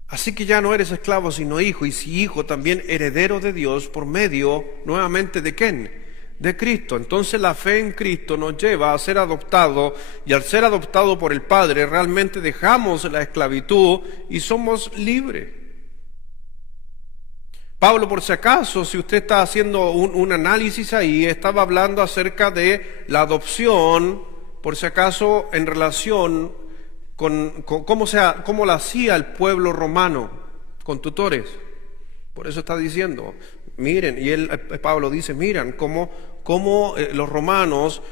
Así que ya no eres esclavo, sino hijo, y si hijo, también heredero de Dios por medio, nuevamente, ¿de quién? De Cristo. Entonces la fe en Cristo nos lleva a ser adoptado, y al ser adoptado por el Padre, realmente dejamos la esclavitud y somos libres. Pablo, por si acaso, si usted está haciendo un análisis ahí, estaba hablando acerca de la adopción, por si acaso, en relación con cómo la hacía el pueblo romano, con tutores. Por eso está diciendo, miren, y Pablo dice, miren, cómo los romanos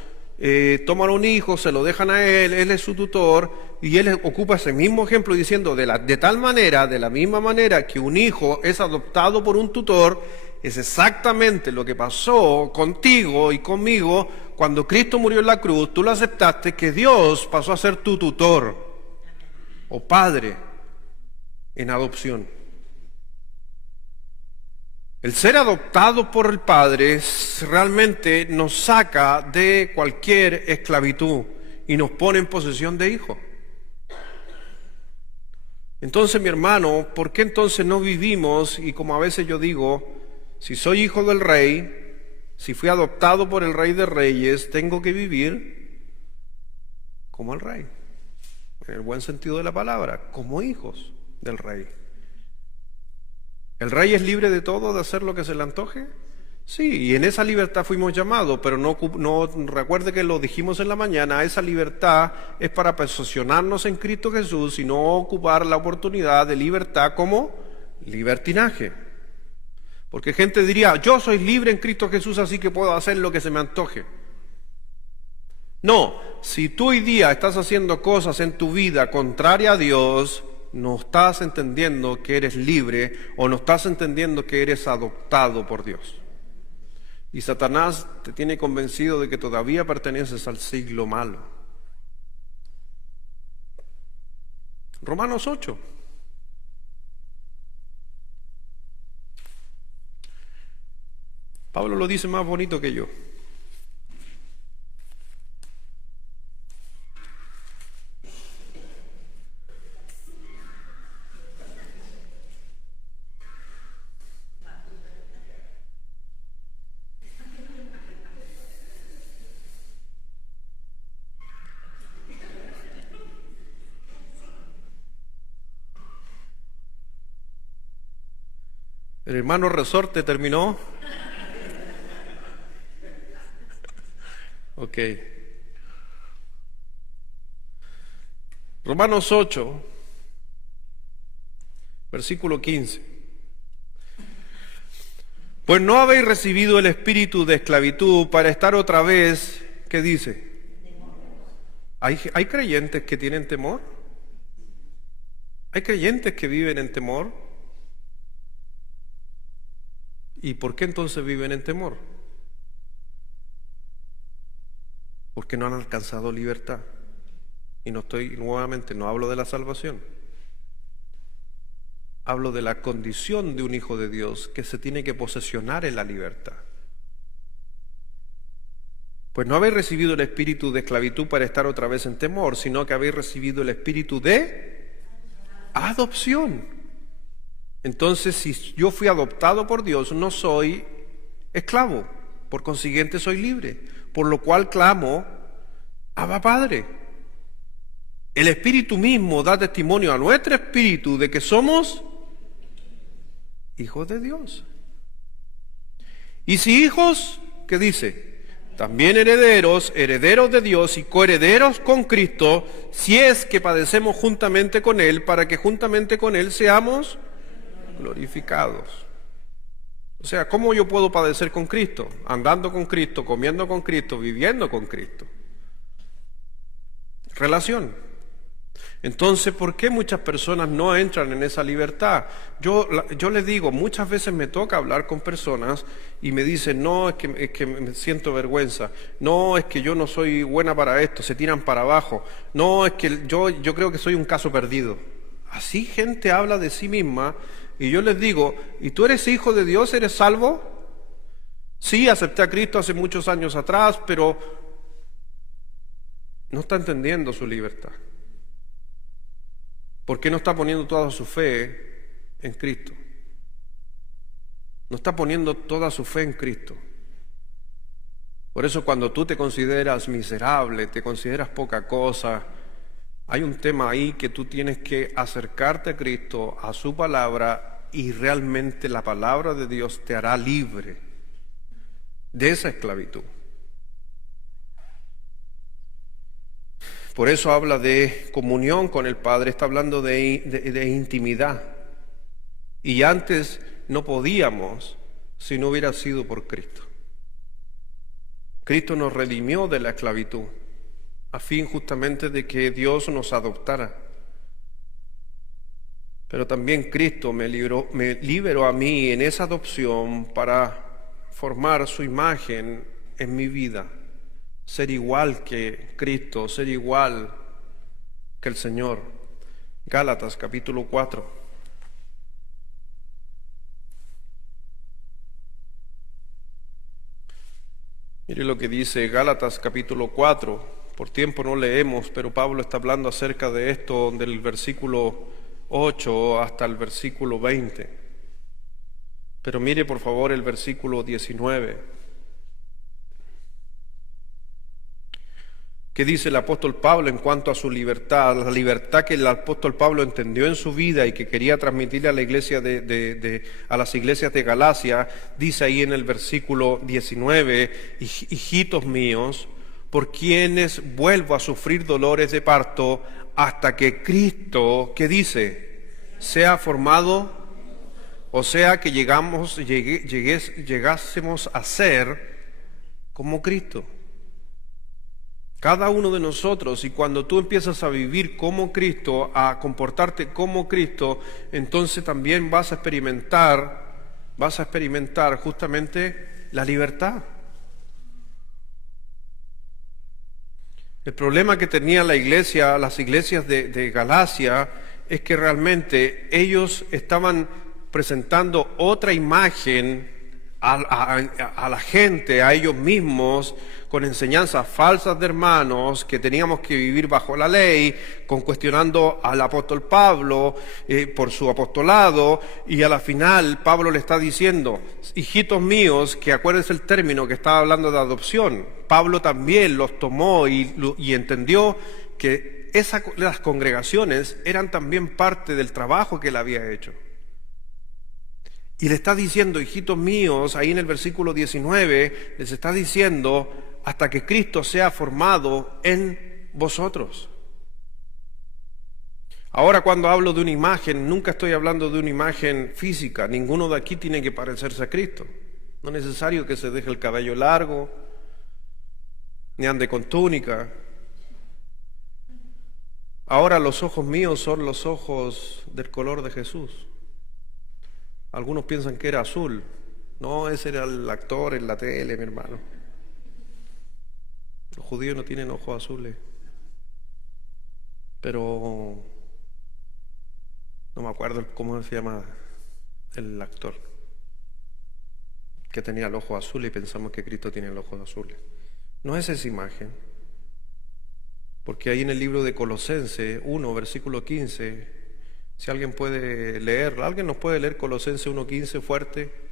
toman un hijo, se lo dejan a él es su tutor, y él ocupa ese mismo ejemplo diciendo, de la misma manera que un hijo es adoptado por un tutor, es exactamente lo que pasó contigo y conmigo cuando Cristo murió en la cruz. Tú lo aceptaste, que Dios pasó a ser tu tutor o padre en adopción. El ser adoptado por el Padre realmente nos saca de cualquier esclavitud y nos pone en posesión de hijo. Entonces, mi hermano, ¿por qué entonces no vivimos? Y como a veces yo digo, si soy hijo del Rey, si fui adoptado por el Rey de Reyes, tengo que vivir como el Rey, en el buen sentido de la palabra, como hijos del Rey. ¿El Rey es libre de todo, de hacer lo que se le antoje? Sí, y en esa libertad fuimos llamados, pero no recuerde que lo dijimos en la mañana, esa libertad es para posicionarnos en Cristo Jesús y no ocupar la oportunidad de libertad como libertinaje. Porque gente diría, yo soy libre en Cristo Jesús, así que puedo hacer lo que se me antoje. No, si tú hoy día estás haciendo cosas en tu vida contrarias a Dios, no estás entendiendo que eres libre o no estás entendiendo que eres adoptado por Dios. Y Satanás te tiene convencido de que todavía perteneces al siglo malo. Romanos 8. Pablo lo dice más bonito que yo. El hermano Resorte terminó. Ok. Romanos 8, versículo 15. Pues no habéis recibido el espíritu de esclavitud para estar otra vez, ¿qué dice? ¿Hay creyentes que tienen temor? ¿Hay creyentes que viven en temor? ¿Y por qué entonces viven en temor? Porque no han alcanzado libertad. Y no hablo de la salvación. Hablo de la condición de un hijo de Dios que se tiene que posesionar en la libertad. Pues no habéis recibido el espíritu de esclavitud para estar otra vez en temor, sino que habéis recibido el espíritu de adopción. Entonces, si yo fui adoptado por Dios, no soy esclavo, por consiguiente soy libre, por lo cual clamo, Abba Padre. El Espíritu mismo da testimonio a nuestro espíritu de que somos hijos de Dios. Y si hijos, ¿qué dice? También herederos, herederos de Dios y coherederos con Cristo, si es que padecemos juntamente con Él, para que juntamente con Él seamos glorificados. O sea, ¿cómo yo puedo padecer con Cristo? Andando con Cristo, comiendo con Cristo, viviendo con Cristo. Relación. Entonces, ¿por qué muchas personas no entran en esa libertad? Yo les digo, muchas veces me toca hablar con personas y me dicen, no, es que me siento vergüenza, no, es que yo no soy buena para esto, se tiran para abajo, no, es que yo creo que soy un caso perdido. Así gente habla de sí misma y yo les digo, ¿y tú eres hijo de Dios, eres salvo? Sí, acepté a Cristo hace muchos años atrás, pero no está entendiendo su libertad. ¿Por qué no está poniendo toda su fe en Cristo? No está poniendo toda su fe en Cristo. Por eso cuando tú te consideras miserable, te consideras poca cosa, hay un tema ahí que tú tienes que acercarte a Cristo, a su palabra, y realmente la palabra de Dios te hará libre de esa esclavitud. Por eso habla de comunión con el Padre, está hablando de intimidad. Y antes no podíamos si no hubiera sido por Cristo. Cristo nos redimió de la esclavitud, a fin justamente de que Dios nos adoptara. Pero también Cristo me liberó a mí en esa adopción para formar su imagen en mi vida. Ser igual que Cristo, ser igual que el Señor. Gálatas capítulo 4. Mire lo que dice Gálatas capítulo 4. Por tiempo no leemos, pero Pablo está hablando acerca de esto del versículo 8 hasta el versículo 20. Pero mire por favor el versículo 19. ¿Qué dice el apóstol Pablo en cuanto a su libertad? La libertad que el apóstol Pablo entendió en su vida y que quería transmitirle a la iglesia a las iglesias de Galacia. Dice ahí en el versículo 19, hijitos míos, por quienes vuelvo a sufrir dolores de parto hasta que Cristo, ¿qué dice? Sea formado, o sea que llegásemos a ser como Cristo. Cada uno de nosotros, y cuando tú empiezas a vivir como Cristo, a comportarte como Cristo, entonces también vas a experimentar justamente la libertad. El problema que tenía las iglesias de Galacia, es que realmente ellos estaban presentando otra imagen a la gente, a ellos mismos, con enseñanzas falsas de hermanos, que teníamos que vivir bajo la ley, cuestionando al apóstol Pablo por su apostolado, y a la final Pablo le está diciendo, hijitos míos, que acuérdense el término que estaba hablando de adopción. Pablo también los tomó y entendió que las congregaciones eran también parte del trabajo que él había hecho. Y le está diciendo, hijitos míos, ahí en el versículo 19, les está diciendo, hasta que Cristo sea formado en vosotros. Ahora, cuando hablo de una imagen, nunca estoy hablando de una imagen física. Ninguno de aquí tiene que parecerse a Cristo. No es necesario que se deje el cabello largo, ni ande con túnica. Ahora los ojos míos son los ojos del color de Jesús. Algunos piensan que era azul. No, ese era el actor en la tele, mi hermano. Los judíos no tienen ojos azules. Pero no me acuerdo cómo se llama el actor que tenía el ojo azul y pensamos que Cristo tiene el ojo azul. No es esa imagen. Porque ahí en el libro de Colosenses 1, versículo 15, si alguien puede leer, ¿alguien nos puede leer Colosenses 1:15 fuerte?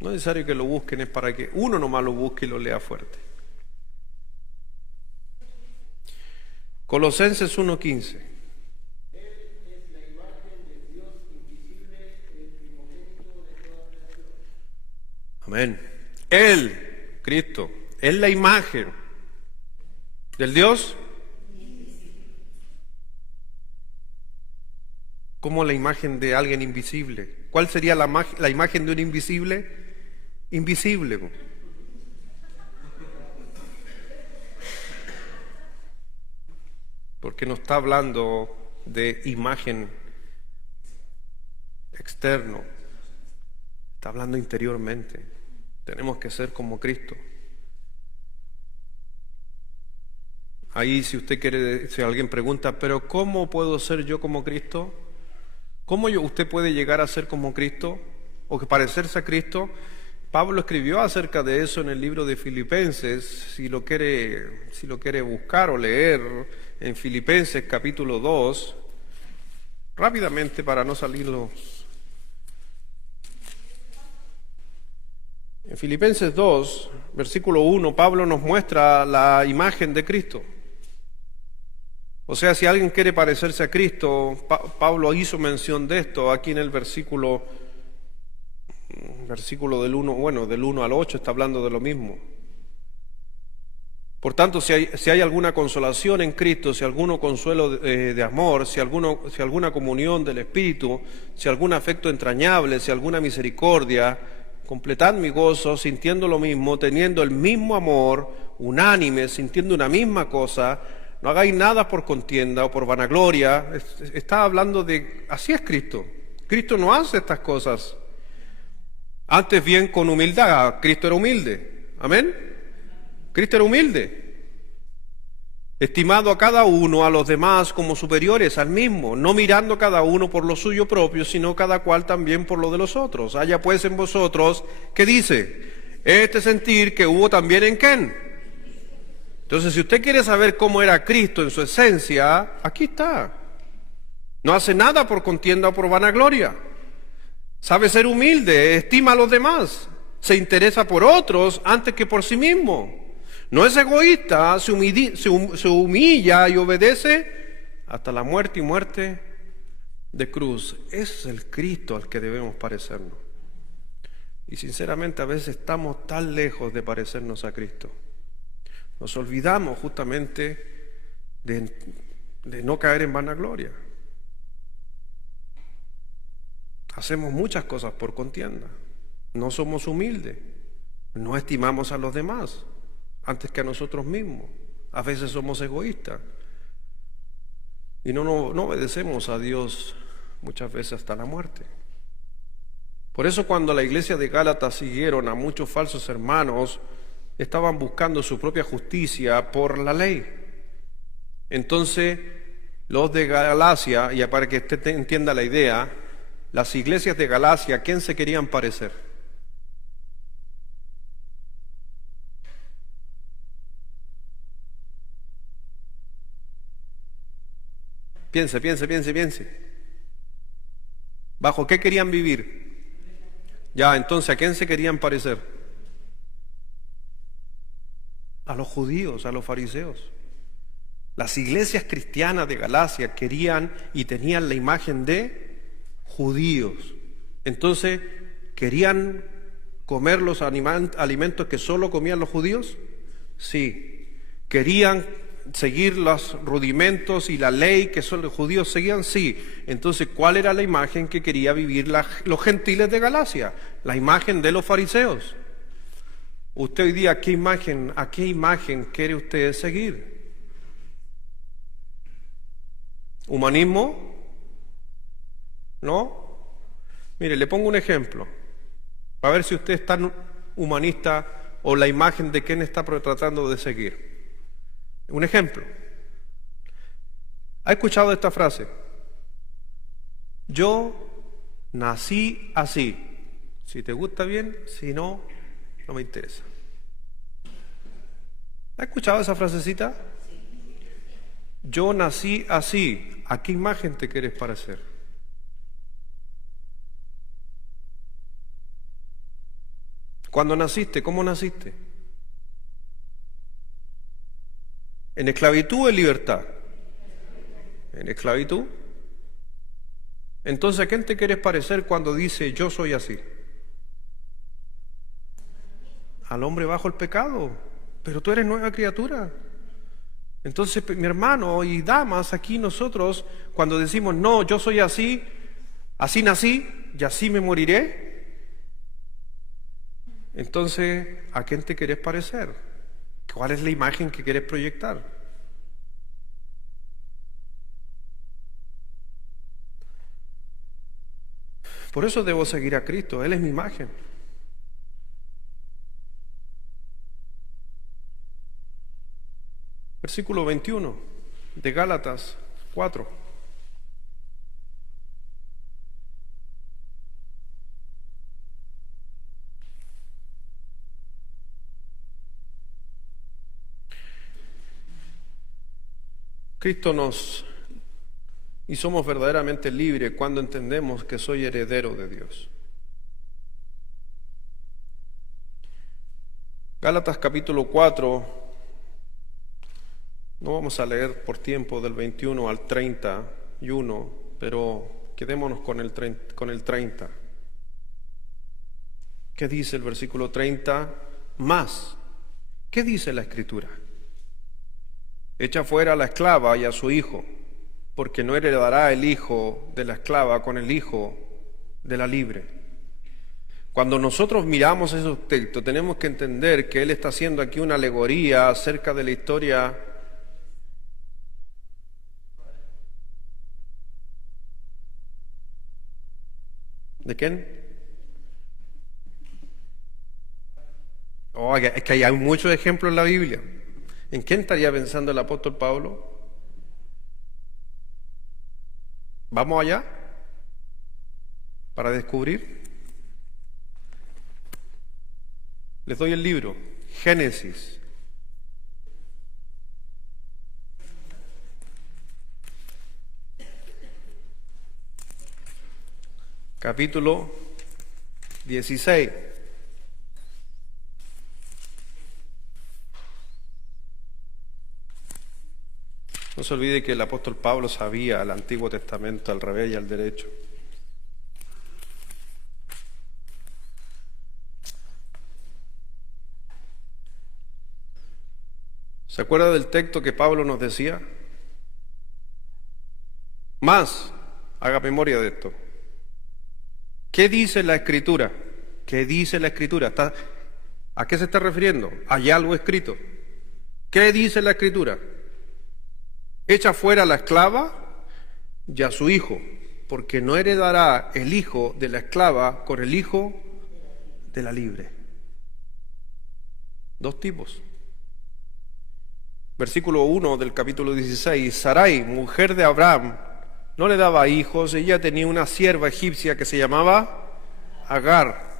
No es necesario que lo busquen, es para que uno nomás lo busque y lo lea fuerte. Colosenses 1:15. Él es la imagen del Dios invisible, el primogénito de toda creación. Amén. Él, Cristo, es la imagen del Dios. como la imagen de alguien invisible. ¿Cuál sería la imagen de un invisible? Invisible. Porque no está hablando de imagen externo, está hablando interiormente. Tenemos que ser como Cristo. Ahí si usted quiere, si alguien pregunta, pero ¿cómo puedo ser yo como Cristo? ¿Cómo usted puede llegar a ser como Cristo o que parecerse a Cristo? Pablo escribió acerca de eso en el libro de Filipenses, si lo quiere buscar o leer en Filipenses capítulo 2, rápidamente para no salirlos. En Filipenses 2, versículo 1, Pablo nos muestra la imagen de Cristo. O sea, si alguien quiere parecerse a Cristo, Pablo hizo mención de esto aquí en el versículo del 1, del 1 al 8 está hablando de lo mismo. Por tanto, si hay alguna consolación en Cristo, si algún consuelo de amor, si alguna comunión del Espíritu, si algún afecto entrañable, si alguna misericordia, completad mi gozo, sintiendo lo mismo, teniendo el mismo amor, unánimes, sintiendo una misma cosa. No hagáis nada por contienda o por vanagloria. Está hablando de, así es Cristo. Cristo no hace estas cosas. Antes bien con humildad. Cristo era humilde. Amén. Cristo era humilde. Estimado a cada uno, a los demás como superiores al mismo, no mirando cada uno por lo suyo propio, sino cada cual también por lo de los otros. Haya pues en vosotros, ¿qué dice? Este sentir que hubo también en ¿quién? Entonces, si usted quiere saber cómo era Cristo en su esencia, aquí está. No hace nada por contienda o por vanagloria. Sabe ser humilde, estima a los demás, se interesa por otros antes que por sí mismo. No es egoísta, se humilla y obedece hasta la muerte y muerte de cruz. Ese es el Cristo al que debemos parecernos. Y sinceramente a veces estamos tan lejos de parecernos a Cristo. Nos olvidamos justamente de no caer en vanagloria. Hacemos muchas cosas por contienda. No somos humildes. No estimamos a los demás antes que a nosotros mismos. A veces somos egoístas. Y no obedecemos a Dios muchas veces hasta la muerte. Por eso cuando la iglesia de Gálatas siguieron a muchos falsos hermanos, estaban buscando su propia justicia por la ley. Entonces, los de Galacia, y para que usted entienda la idea, las iglesias de Galacia, ¿a quién se querían parecer? Piense. ¿Bajo qué querían vivir? Ya, entonces, ¿a quién se querían parecer? A los judíos, a los fariseos. Las iglesias cristianas de Galacia querían y tenían la imagen de judíos. Entonces, ¿querían comer los alimentos que solo comían los judíos? Sí. ¿Querían seguir los rudimentos y la ley que solo los judíos seguían? Sí. Entonces, ¿cuál era la imagen que quería vivir los gentiles de Galacia? La imagen de los fariseos. Usted hoy día, ¿a qué imagen quiere usted seguir? ¿Humanismo? ¿No? Mire, le pongo un ejemplo, a ver si usted es tan humanista o la imagen de quién está tratando de seguir. Un ejemplo. ¿Ha escuchado esta frase? Yo nací así. Si te gusta bien, si no, no me interesa. ¿Ha escuchado esa frasecita? Yo nací así. ¿A qué imagen te quieres parecer? Cuando naciste, ¿cómo naciste? ¿En esclavitud o en libertad? ¿En esclavitud? Entonces, ¿a quién te quieres parecer cuando dice yo soy así? Al hombre bajo el pecado. Pero tú eres nueva criatura. Entonces, mi hermano y damas, aquí nosotros, cuando decimos, no, yo soy así, así nací y así me moriré, entonces, ¿a quién te querés parecer? ¿Cuál es la imagen que querés proyectar? Por eso debo seguir a Cristo, Él es mi imagen. Versículo 21 de Gálatas 4. Cristo nos y somos verdaderamente libres cuando entendemos que soy heredero de Dios. Gálatas capítulo 4, no vamos a leer por tiempo del 21 al 31, pero quedémonos con el 30. ¿Qué dice el versículo 30? Más. ¿Qué dice la Escritura? Echa fuera a la esclava y a su hijo, porque no heredará el hijo de la esclava con el hijo de la libre. Cuando nosotros miramos esos textos, tenemos que entender que él está haciendo aquí una alegoría acerca de la historia ¿de quién? Oh, es que hay muchos ejemplos en la Biblia. ¿En quién estaría pensando el apóstol Pablo? ¿Vamos allá para descubrir? Les doy el libro, Génesis. Capítulo 16. No se olvide que el apóstol Pablo sabía el Antiguo Testamento al revés y al derecho. ¿Se acuerda del texto que Pablo nos decía? Más, haga memoria de esto. ¿Qué dice la Escritura? ¿Qué dice la Escritura? ¿A qué se está refiriendo? Hay algo escrito. ¿Qué dice la Escritura? Echa fuera a la esclava y a su hijo, porque no heredará el hijo de la esclava con el hijo de la libre. Dos tipos. Versículo 1 del capítulo 16. Sarai, mujer de Abraham, no le daba hijos, ella tenía una sierva egipcia que se llamaba Agar.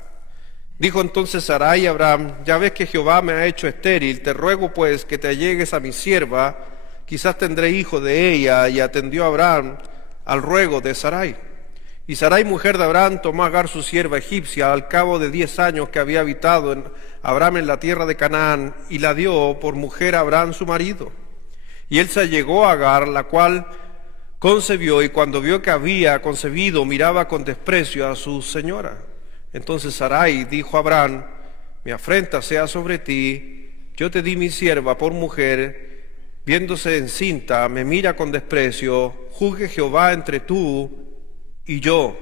Dijo entonces Sarai a Abraham, ya ves que Jehová me ha hecho estéril, te ruego pues que te allegues a mi sierva, quizás tendré hijo de ella. Y atendió Abraham al ruego de Sarai. Y Sarai, mujer de Abraham, tomó a Agar su sierva egipcia al cabo de 10 años que había habitado Abraham en la tierra de Canaán, y la dio por mujer a Abraham su marido. Y él se allegó a Agar, la cual concebió, y cuando vio que había concebido, miraba con desprecio a su señora. Entonces Sarai dijo a Abraham, mi afrenta sea sobre ti, yo te di mi sierva por mujer, viéndose encinta, me mira con desprecio, juzgue Jehová entre tú y yo.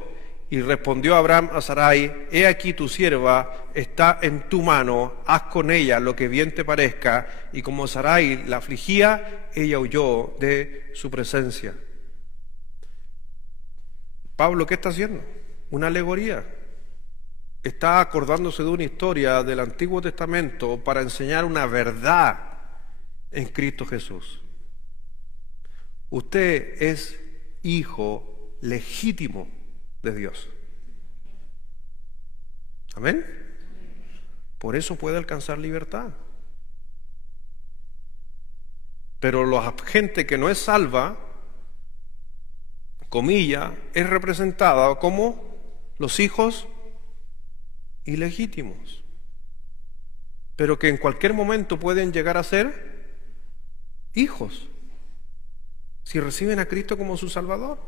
Y respondió Abraham a Sarai, he aquí tu sierva está en tu mano, haz con ella lo que bien te parezca. Y como Sarai la afligía, ella huyó de su presencia. Pablo, ¿qué está haciendo? Una alegoría. Está acordándose de una historia del Antiguo Testamento para enseñar una verdad en Cristo Jesús. Usted es hijo legítimo de Dios. Amén. Por eso puede alcanzar libertad. Pero la gente que no es salva, comilla, es representada como los hijos ilegítimos, pero que en cualquier momento pueden llegar a ser hijos si reciben a Cristo como su Salvador.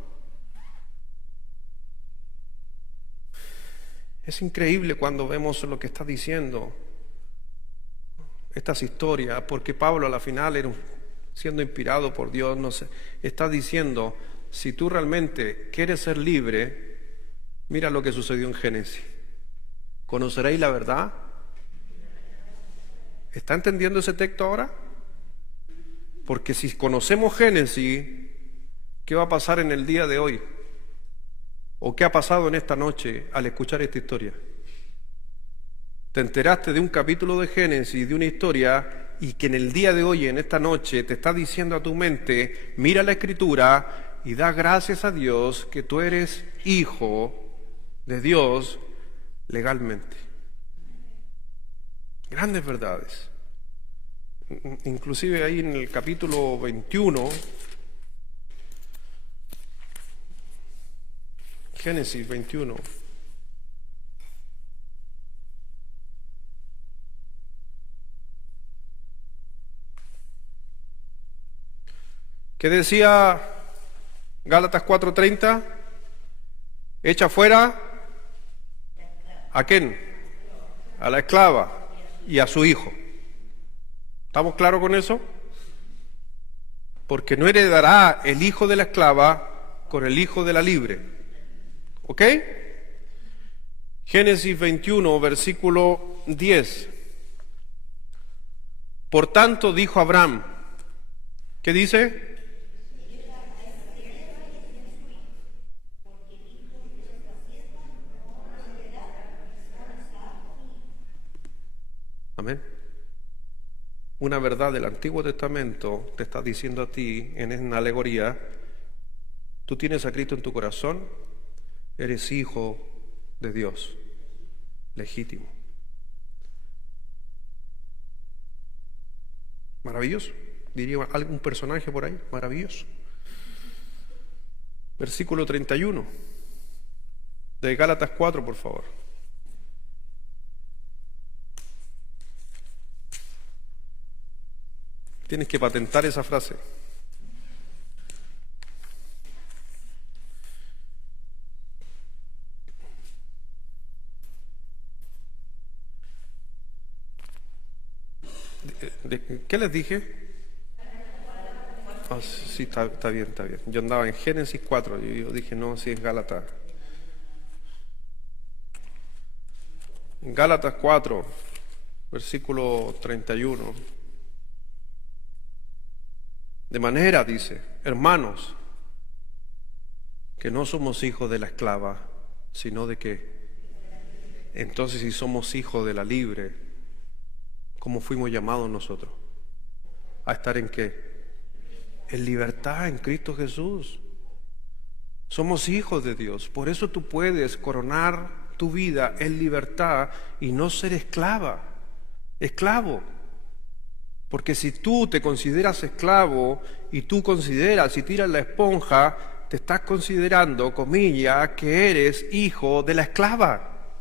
Es increíble cuando vemos lo que está diciendo estas historias, porque Pablo a la final era siendo inspirado por Dios, no sé, está diciendo, si tú realmente quieres ser libre, mira lo que sucedió en Génesis. ¿Conoceréis la verdad? ¿Está entendiendo ese texto ahora? Porque si conocemos Génesis, ¿qué va a pasar en el día de hoy? ¿O qué ha pasado en esta noche al escuchar esta historia? Te enteraste de un capítulo de Génesis, de una historia, y que en el día de hoy, en esta noche, te está diciendo a tu mente, mira la Escritura y da gracias a Dios que tú eres hijo de Dios legalmente. Grandes verdades. Inclusive ahí en el capítulo 21, Génesis 21, ¿qué decía Gálatas 4:30? Echa fuera, ¿a quién? A la esclava y a su hijo. ¿Estamos claros con eso? Porque no heredará el hijo de la esclava con el hijo de la libre. ¿Ok? Génesis 21, versículo 10. Por tanto dijo Abraham, ¿qué dice? Amén. Una verdad del Antiguo Testamento te está diciendo a ti en una alegoría, tú tienes a Cristo en tu corazón, eres hijo de Dios, legítimo. Maravilloso. Diría algún personaje por ahí, maravilloso. Versículo 31 de Gálatas 4, por favor. Tienes que patentar esa frase. ¿Qué les dije? Oh, sí, está bien, está bien. Yo andaba en Génesis 4 y yo dije, no, sí es Gálatas. En Gálatas 4, versículo 31. De manera, dice, hermanos, que no somos hijos de la esclava, sino de que, entonces si somos hijos de la libre, ¿cómo fuimos llamados nosotros? ¿A estar en qué? En libertad en Cristo Jesús. Somos hijos de Dios, por eso tú puedes coronar tu vida en libertad y no ser esclavo. Porque si tú te consideras esclavo y tú consideras y tiras la esponja, te estás considerando, comillas, que eres hijo de la esclava.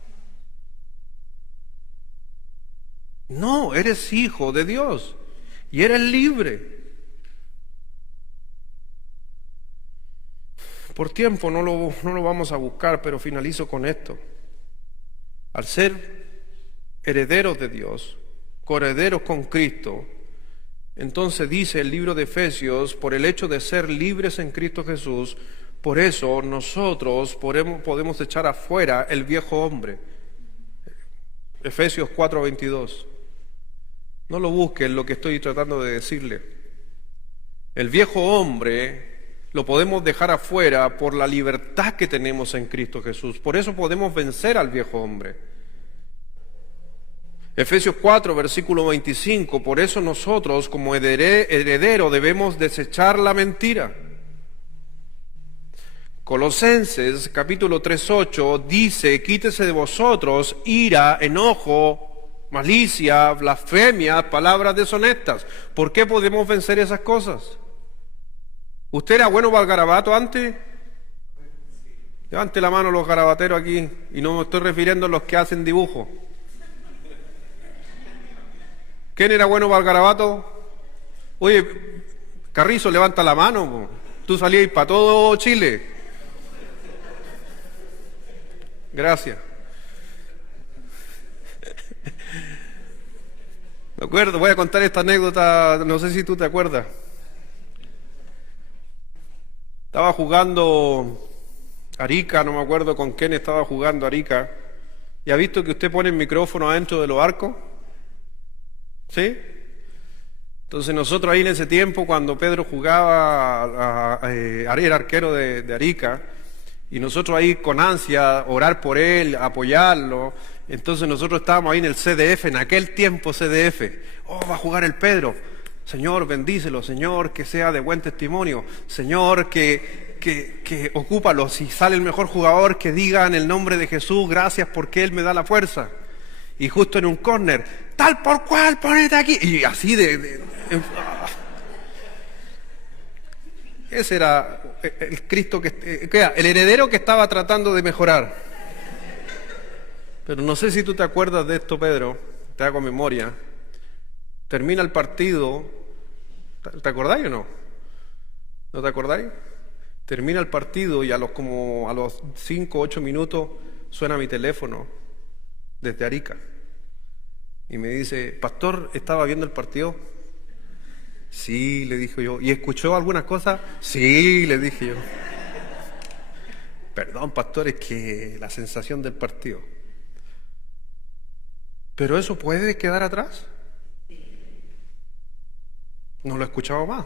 No, eres hijo de Dios y eres libre. Por tiempo no lo vamos a buscar, pero finalizo con esto. Al ser herederos de Dios, coherederos con Cristo, entonces dice el libro de Efesios, por el hecho de ser libres en Cristo Jesús, por eso nosotros podemos echar afuera el viejo hombre. Efesios 4:22. No lo busquen, lo que estoy tratando de decirle. El viejo hombre lo podemos dejar afuera por la libertad que tenemos en Cristo Jesús. Por eso podemos vencer al viejo hombre. Efesios 4, versículo 25, por eso nosotros como heredero debemos desechar la mentira. Colosenses capítulo 3:8 dice, quítese de vosotros ira, enojo, malicia, blasfemia, palabras deshonestas. ¿Por qué podemos vencer esas cosas? ¿Usted era bueno para el garabato antes? Levante la mano los garabateros aquí, y no me estoy refiriendo a los que hacen dibujo. ¿Quién era bueno para el garabato? Oye, Carrizo, levanta la mano. Tú salías para todo Chile. Gracias. Me acuerdo, voy a contar esta anécdota, no sé si tú te acuerdas. Estaba jugando Arica, no me acuerdo con quién estaba jugando Arica. ¿Y ha visto que usted pone el micrófono adentro de los arcos? ¿Sí? Entonces nosotros ahí en ese tiempo, cuando Pedro jugaba, era arquero de Arica, y nosotros ahí con ansia, orar por él, apoyarlo, entonces nosotros estábamos ahí en el CDF, en aquel tiempo CDF. Oh, va a jugar el Pedro. Señor, bendícelo. Señor, que sea de buen testimonio. Señor, que ocúpalo. Si sale el mejor jugador, que diga en el nombre de Jesús, gracias porque Él me da la fuerza. Y justo en un córner, tal por cual, ponete aquí. Y así Ese era el Cristo el heredero que estaba tratando de mejorar. Pero no sé si tú te acuerdas de esto, Pedro, te hago memoria. Termina el partido, ¿te acordáis o no? ¿No te acordáis? Termina el partido y a los 5 o 8 minutos suena mi teléfono desde Arica. Y me dice, pastor, ¿estaba viendo el partido? Sí, le dije yo. ¿Y escuchó algunas cosas? Sí, le dije yo. Perdón, pastor, es que la sensación del partido. ¿Pero eso puede quedar atrás? No lo he escuchado más.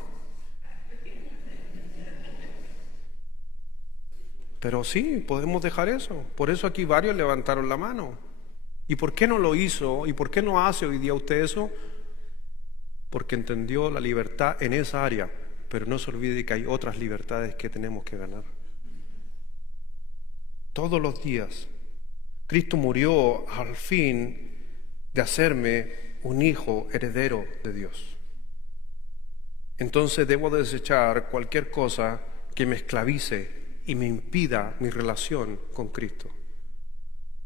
Pero sí, podemos dejar eso. Por eso aquí varios levantaron la mano. ¿Y por qué no lo hizo? ¿Y por qué no hace hoy día usted eso? Porque entendió la libertad en esa área. Pero no se olvide que hay otras libertades que tenemos que ganar. Todos los días. Cristo murió al fin de hacerme un hijo heredero de Dios. Entonces debo desechar cualquier cosa que me esclavice y me impida mi relación con Cristo.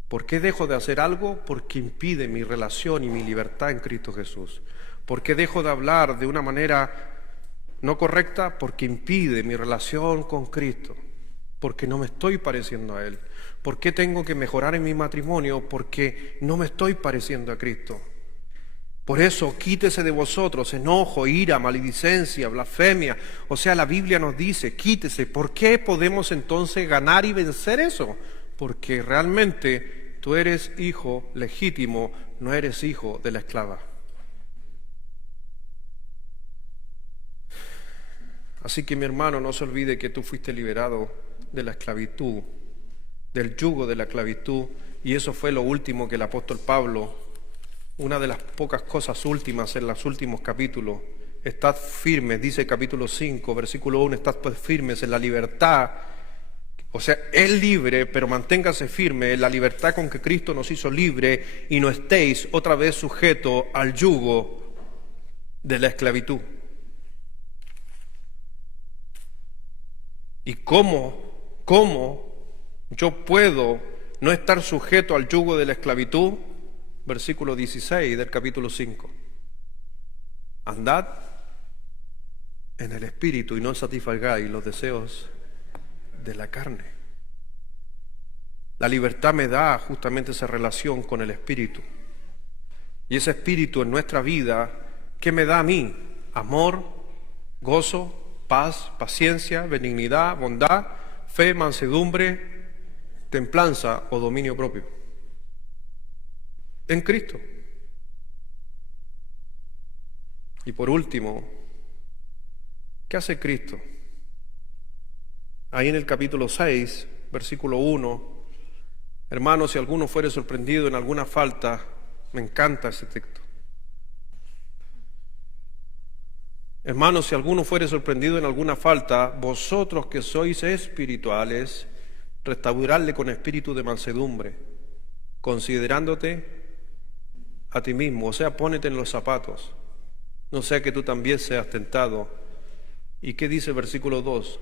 ¿Por qué dejo de hacer algo? Porque impide mi relación y mi libertad en Cristo Jesús. ¿Por qué dejo de hablar de una manera no correcta? Porque impide mi relación con Cristo. Porque no me estoy pareciendo a Él. ¿Por qué tengo que mejorar en mi matrimonio? Porque no me estoy pareciendo a Cristo. Por eso, quítese de vosotros enojo, ira, maledicencia, blasfemia. O sea, la Biblia nos dice, quítese. ¿Por qué podemos entonces ganar y vencer eso? Porque realmente tú eres hijo legítimo, no eres hijo de la esclava. Así que mi hermano, no se olvide que tú fuiste liberado de la esclavitud, del yugo de la esclavitud, y eso fue lo último que el apóstol Pablo, una de las pocas cosas últimas en los últimos capítulos, estad firmes, dice capítulo 5, versículo 1, estad pues firmes en la libertad, o sea, es libre, pero manténgase firme en la libertad con que Cristo nos hizo libre y no estéis otra vez sujetos al yugo de la esclavitud. ¿Y cómo yo puedo no estar sujeto al yugo de la esclavitud? Versículo 16 del capítulo 5. Andad en el Espíritu y no satisfagáis los deseos de la carne. La libertad me da justamente esa relación con el Espíritu. Y ese Espíritu en nuestra vida, ¿qué me da a mí? Amor, gozo, paz, paciencia, benignidad, bondad, fe, mansedumbre, templanza o dominio propio. En Cristo. Y por último, ¿qué hace Cristo? Ahí en el capítulo 6, versículo 1, hermanos, si alguno fuere sorprendido en alguna falta, me encanta ese texto. Hermanos, si alguno fuere sorprendido en alguna falta, vosotros que sois espirituales, restauradle con espíritu de mansedumbre, considerándote a ti mismo, o sea, pónete en los zapatos, no sea que tú también seas tentado. ¿Y qué dice el versículo 2?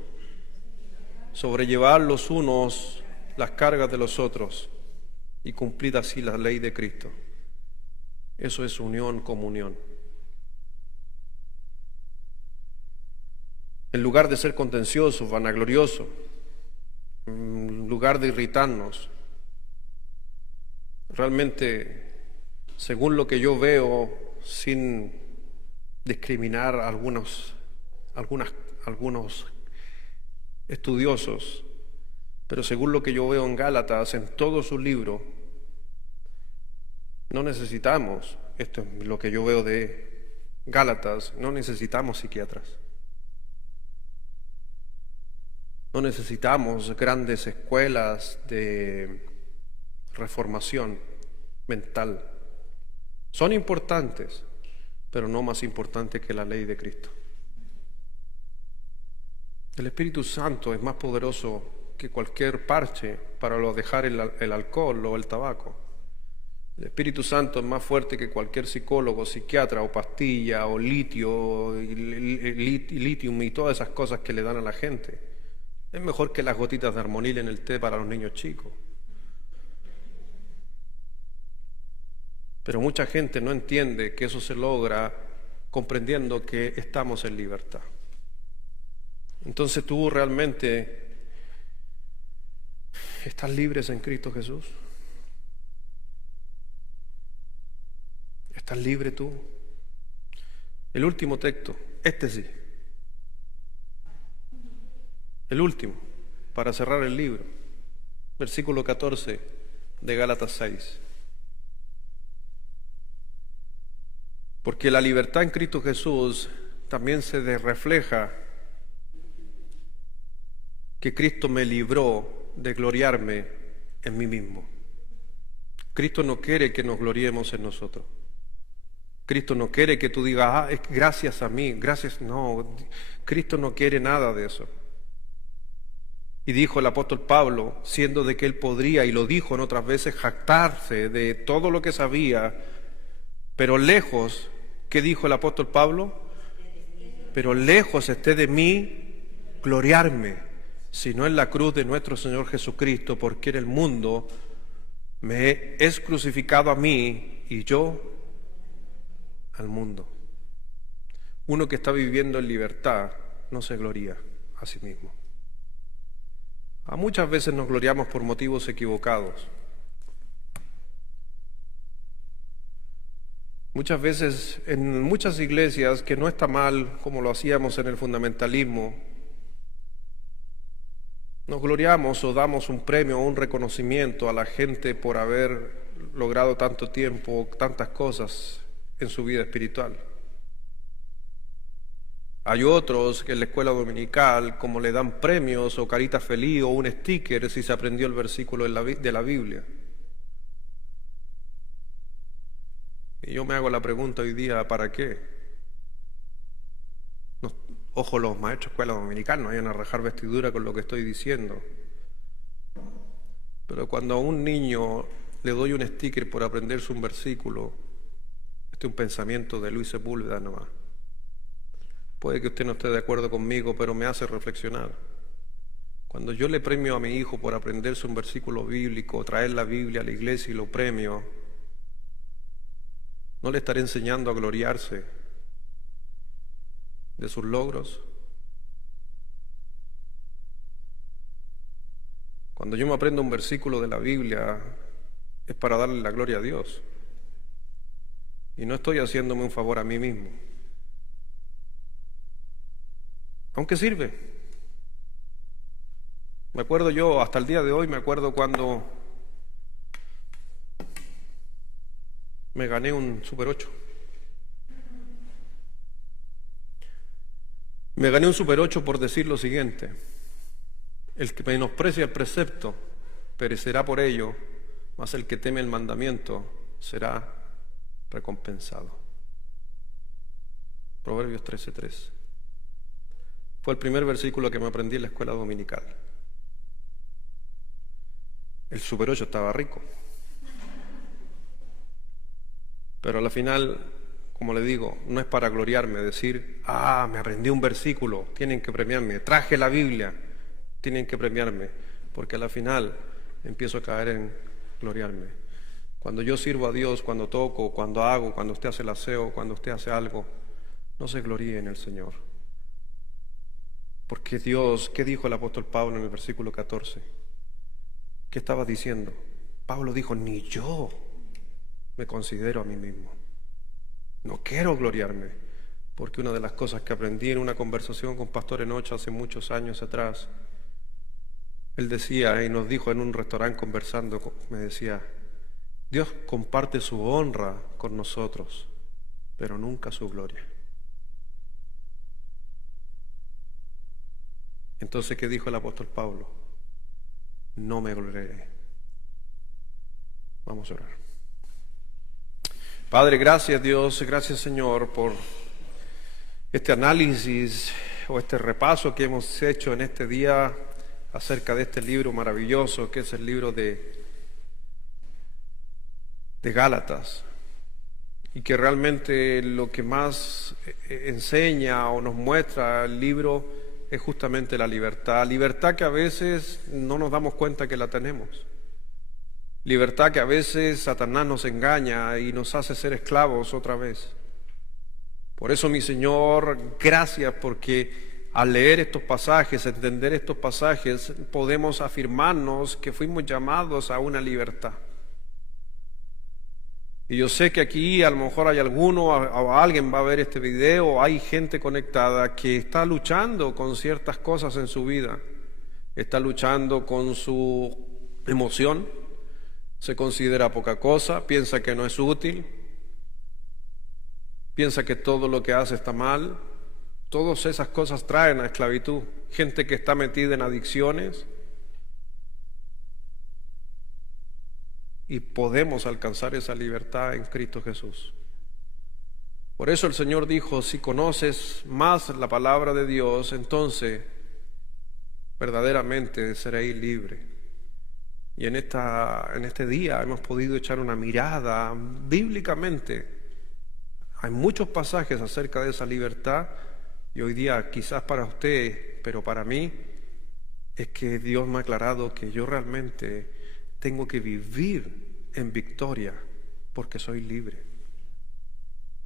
Sobrellevar los unos las cargas de los otros y cumplir así la ley de Cristo. Eso es unión, comunión. En lugar de ser contenciosos, vanagloriosos, en lugar de irritarnos, realmente, según lo que yo veo, sin discriminar algunos estudiosos, pero según lo que yo veo en Gálatas, en todo su libro, no necesitamos, esto es lo que yo veo de Gálatas, no necesitamos psiquiatras. No necesitamos grandes escuelas de reformación mental. Son importantes, pero no más importantes que la ley de Cristo. El Espíritu Santo es más poderoso que cualquier parche para dejar el alcohol o el tabaco. El Espíritu Santo es más fuerte que cualquier psicólogo, psiquiatra o pastilla o litio, litium y todas esas cosas que le dan a la gente. Es mejor que las gotitas de armonil en el té para los niños chicos. Pero mucha gente no entiende que eso se logra comprendiendo que estamos en libertad. Entonces, ¿tú realmente estás libre en Cristo Jesús? ¿Estás libre tú? El último texto, este sí. El último, para cerrar el libro, versículo 14 de Gálatas 6. Porque la libertad en Cristo Jesús también se refleja que Cristo me libró de gloriarme en mí mismo. Cristo no quiere que nos gloriemos en nosotros. Cristo no quiere que tú digas, es gracias a mí, gracias. No, Cristo no quiere nada de eso. Y dijo el apóstol Pablo, siendo de que él podría, y lo dijo en otras veces, jactarse de todo lo que sabía, pero lejos, ¿qué dijo el apóstol Pablo? Pero lejos esté de mí gloriarme, sino en la cruz de nuestro Señor Jesucristo, porque en el mundo me es crucificado a mí y yo al mundo. Uno que está viviendo en libertad no se gloría a sí mismo. Muchas veces nos gloriamos por motivos equivocados. Muchas veces en muchas iglesias, que no está mal como lo hacíamos en el fundamentalismo, nos gloriamos o damos un premio o un reconocimiento a la gente por haber logrado tanto tiempo, tantas cosas en su vida espiritual. Hay otros que en la escuela dominical, como le dan premios o carita feliz o un sticker si se aprendió el versículo de la Biblia. Y yo me hago la pregunta hoy día, ¿para qué? Ojo, los maestros de escuela dominical no vayan a rajar vestidura con lo que estoy diciendo. Pero cuando a un niño le doy un sticker por aprenderse un versículo, este es un pensamiento de Luis Sepúlveda nomás. Puede que usted no esté de acuerdo conmigo, pero me hace reflexionar. Cuando yo le premio a mi hijo por aprenderse un versículo bíblico, traer la Biblia a la iglesia y lo premio, ¿no le estaré enseñando a gloriarse de sus logros? Cuando yo me aprendo un versículo de la Biblia, es para darle la gloria a Dios. Y no estoy haciéndome un favor a mí mismo. Aunque sirve. Me acuerdo yo, hasta el día de hoy, me acuerdo cuando me gané un Super 8. Me gané un Super 8 por decir lo siguiente: el que menosprecia el precepto perecerá por ello, mas el que teme el mandamiento será recompensado. Proverbios 13:3. Fue el primer versículo que me aprendí en la escuela dominical. El Super 8 estaba rico. Pero a la final, como le digo, no es para gloriarme, decir, me aprendí un versículo, tienen que premiarme, traje la Biblia, tienen que premiarme, porque a la final empiezo a caer en gloriarme. Cuando yo sirvo a Dios, cuando toco, cuando hago, cuando usted hace el aseo, cuando usted hace algo, no se gloríe en el Señor. Porque Dios, ¿qué dijo el apóstol Pablo en el versículo 14? ¿Qué estaba diciendo? Pablo dijo, ni yo me considero a mí mismo. No quiero gloriarme, porque una de las cosas que aprendí en una conversación con Pastor Enoch hace muchos años atrás Él decía y nos dijo en un restaurante conversando, me decía, Dios comparte su honra con nosotros, pero nunca su gloria. Entonces, ¿qué dijo el apóstol Pablo? No me gloriaré. Vamos a orar. Padre, gracias Dios, gracias Señor por este análisis o este repaso que hemos hecho en este día acerca de este libro maravilloso que es el libro de Gálatas, y que realmente lo que más enseña o nos muestra el libro es justamente la libertad que a veces no nos damos cuenta que la tenemos, libertad que a veces Satanás nos engaña y nos hace ser esclavos otra vez. Por eso, mi Señor, gracias, porque al leer estos pasajes, entender estos pasajes, podemos afirmarnos que fuimos llamados a una libertad. Y yo sé que aquí a lo mejor hay alguno o alguien va a ver este video, hay gente conectada que está luchando con ciertas cosas en su vida, está luchando con su emoción, se considera poca cosa, piensa que no es útil, piensa que todo lo que hace está mal. Todas esas cosas traen a esclavitud. Gente que está metida en adicciones. Y podemos alcanzar esa libertad en Cristo Jesús. Por eso el Señor dijo, si conoces más la palabra de Dios, entonces verdaderamente seréis libres. Y en este día hemos podido echar una mirada bíblicamente. Hay muchos pasajes acerca de esa libertad, y hoy día quizás para usted, pero para mí, es que Dios me ha aclarado que yo realmente tengo que vivir en victoria porque soy libre.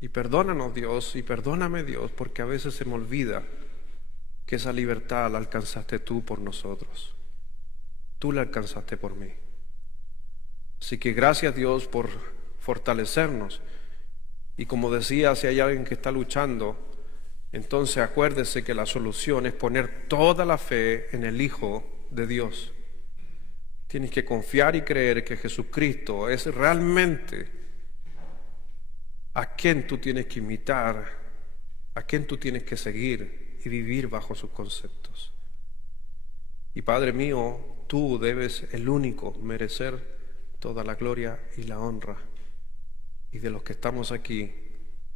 Y perdónanos Dios, y perdóname Dios, porque a veces se me olvida que esa libertad la alcanzaste tú por nosotros. Tú la alcanzaste por mí. Así que gracias Dios por fortalecernos. Y como decía, si hay alguien que está luchando, entonces acuérdese que la solución es poner toda la fe en el Hijo de Dios. Tienes que confiar y creer que Jesucristo es realmente a quien tú tienes que imitar, a quien tú tienes que seguir y vivir bajo sus conceptos. Y Padre mío, tú debes el único merecer toda la gloria y la honra. Y de los que estamos aquí,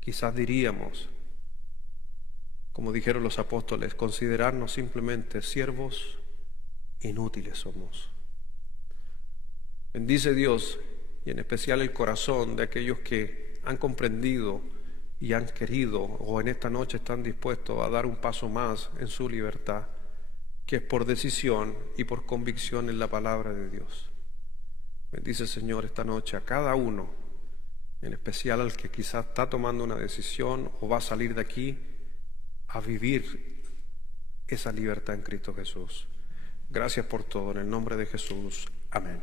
quizás diríamos, como dijeron los apóstoles, considerarnos simplemente siervos inútiles somos. Bendice Dios, y en especial el corazón de aquellos que han comprendido y han querido, o en esta noche están dispuestos a dar un paso más en su libertad, que es por decisión y por convicción en la palabra de Dios. Bendice, Señor, esta noche a cada uno, en especial al que quizás está tomando una decisión o va a salir de aquí a vivir esa libertad en Cristo Jesús. Gracias por todo, en el nombre de Jesús. Amén.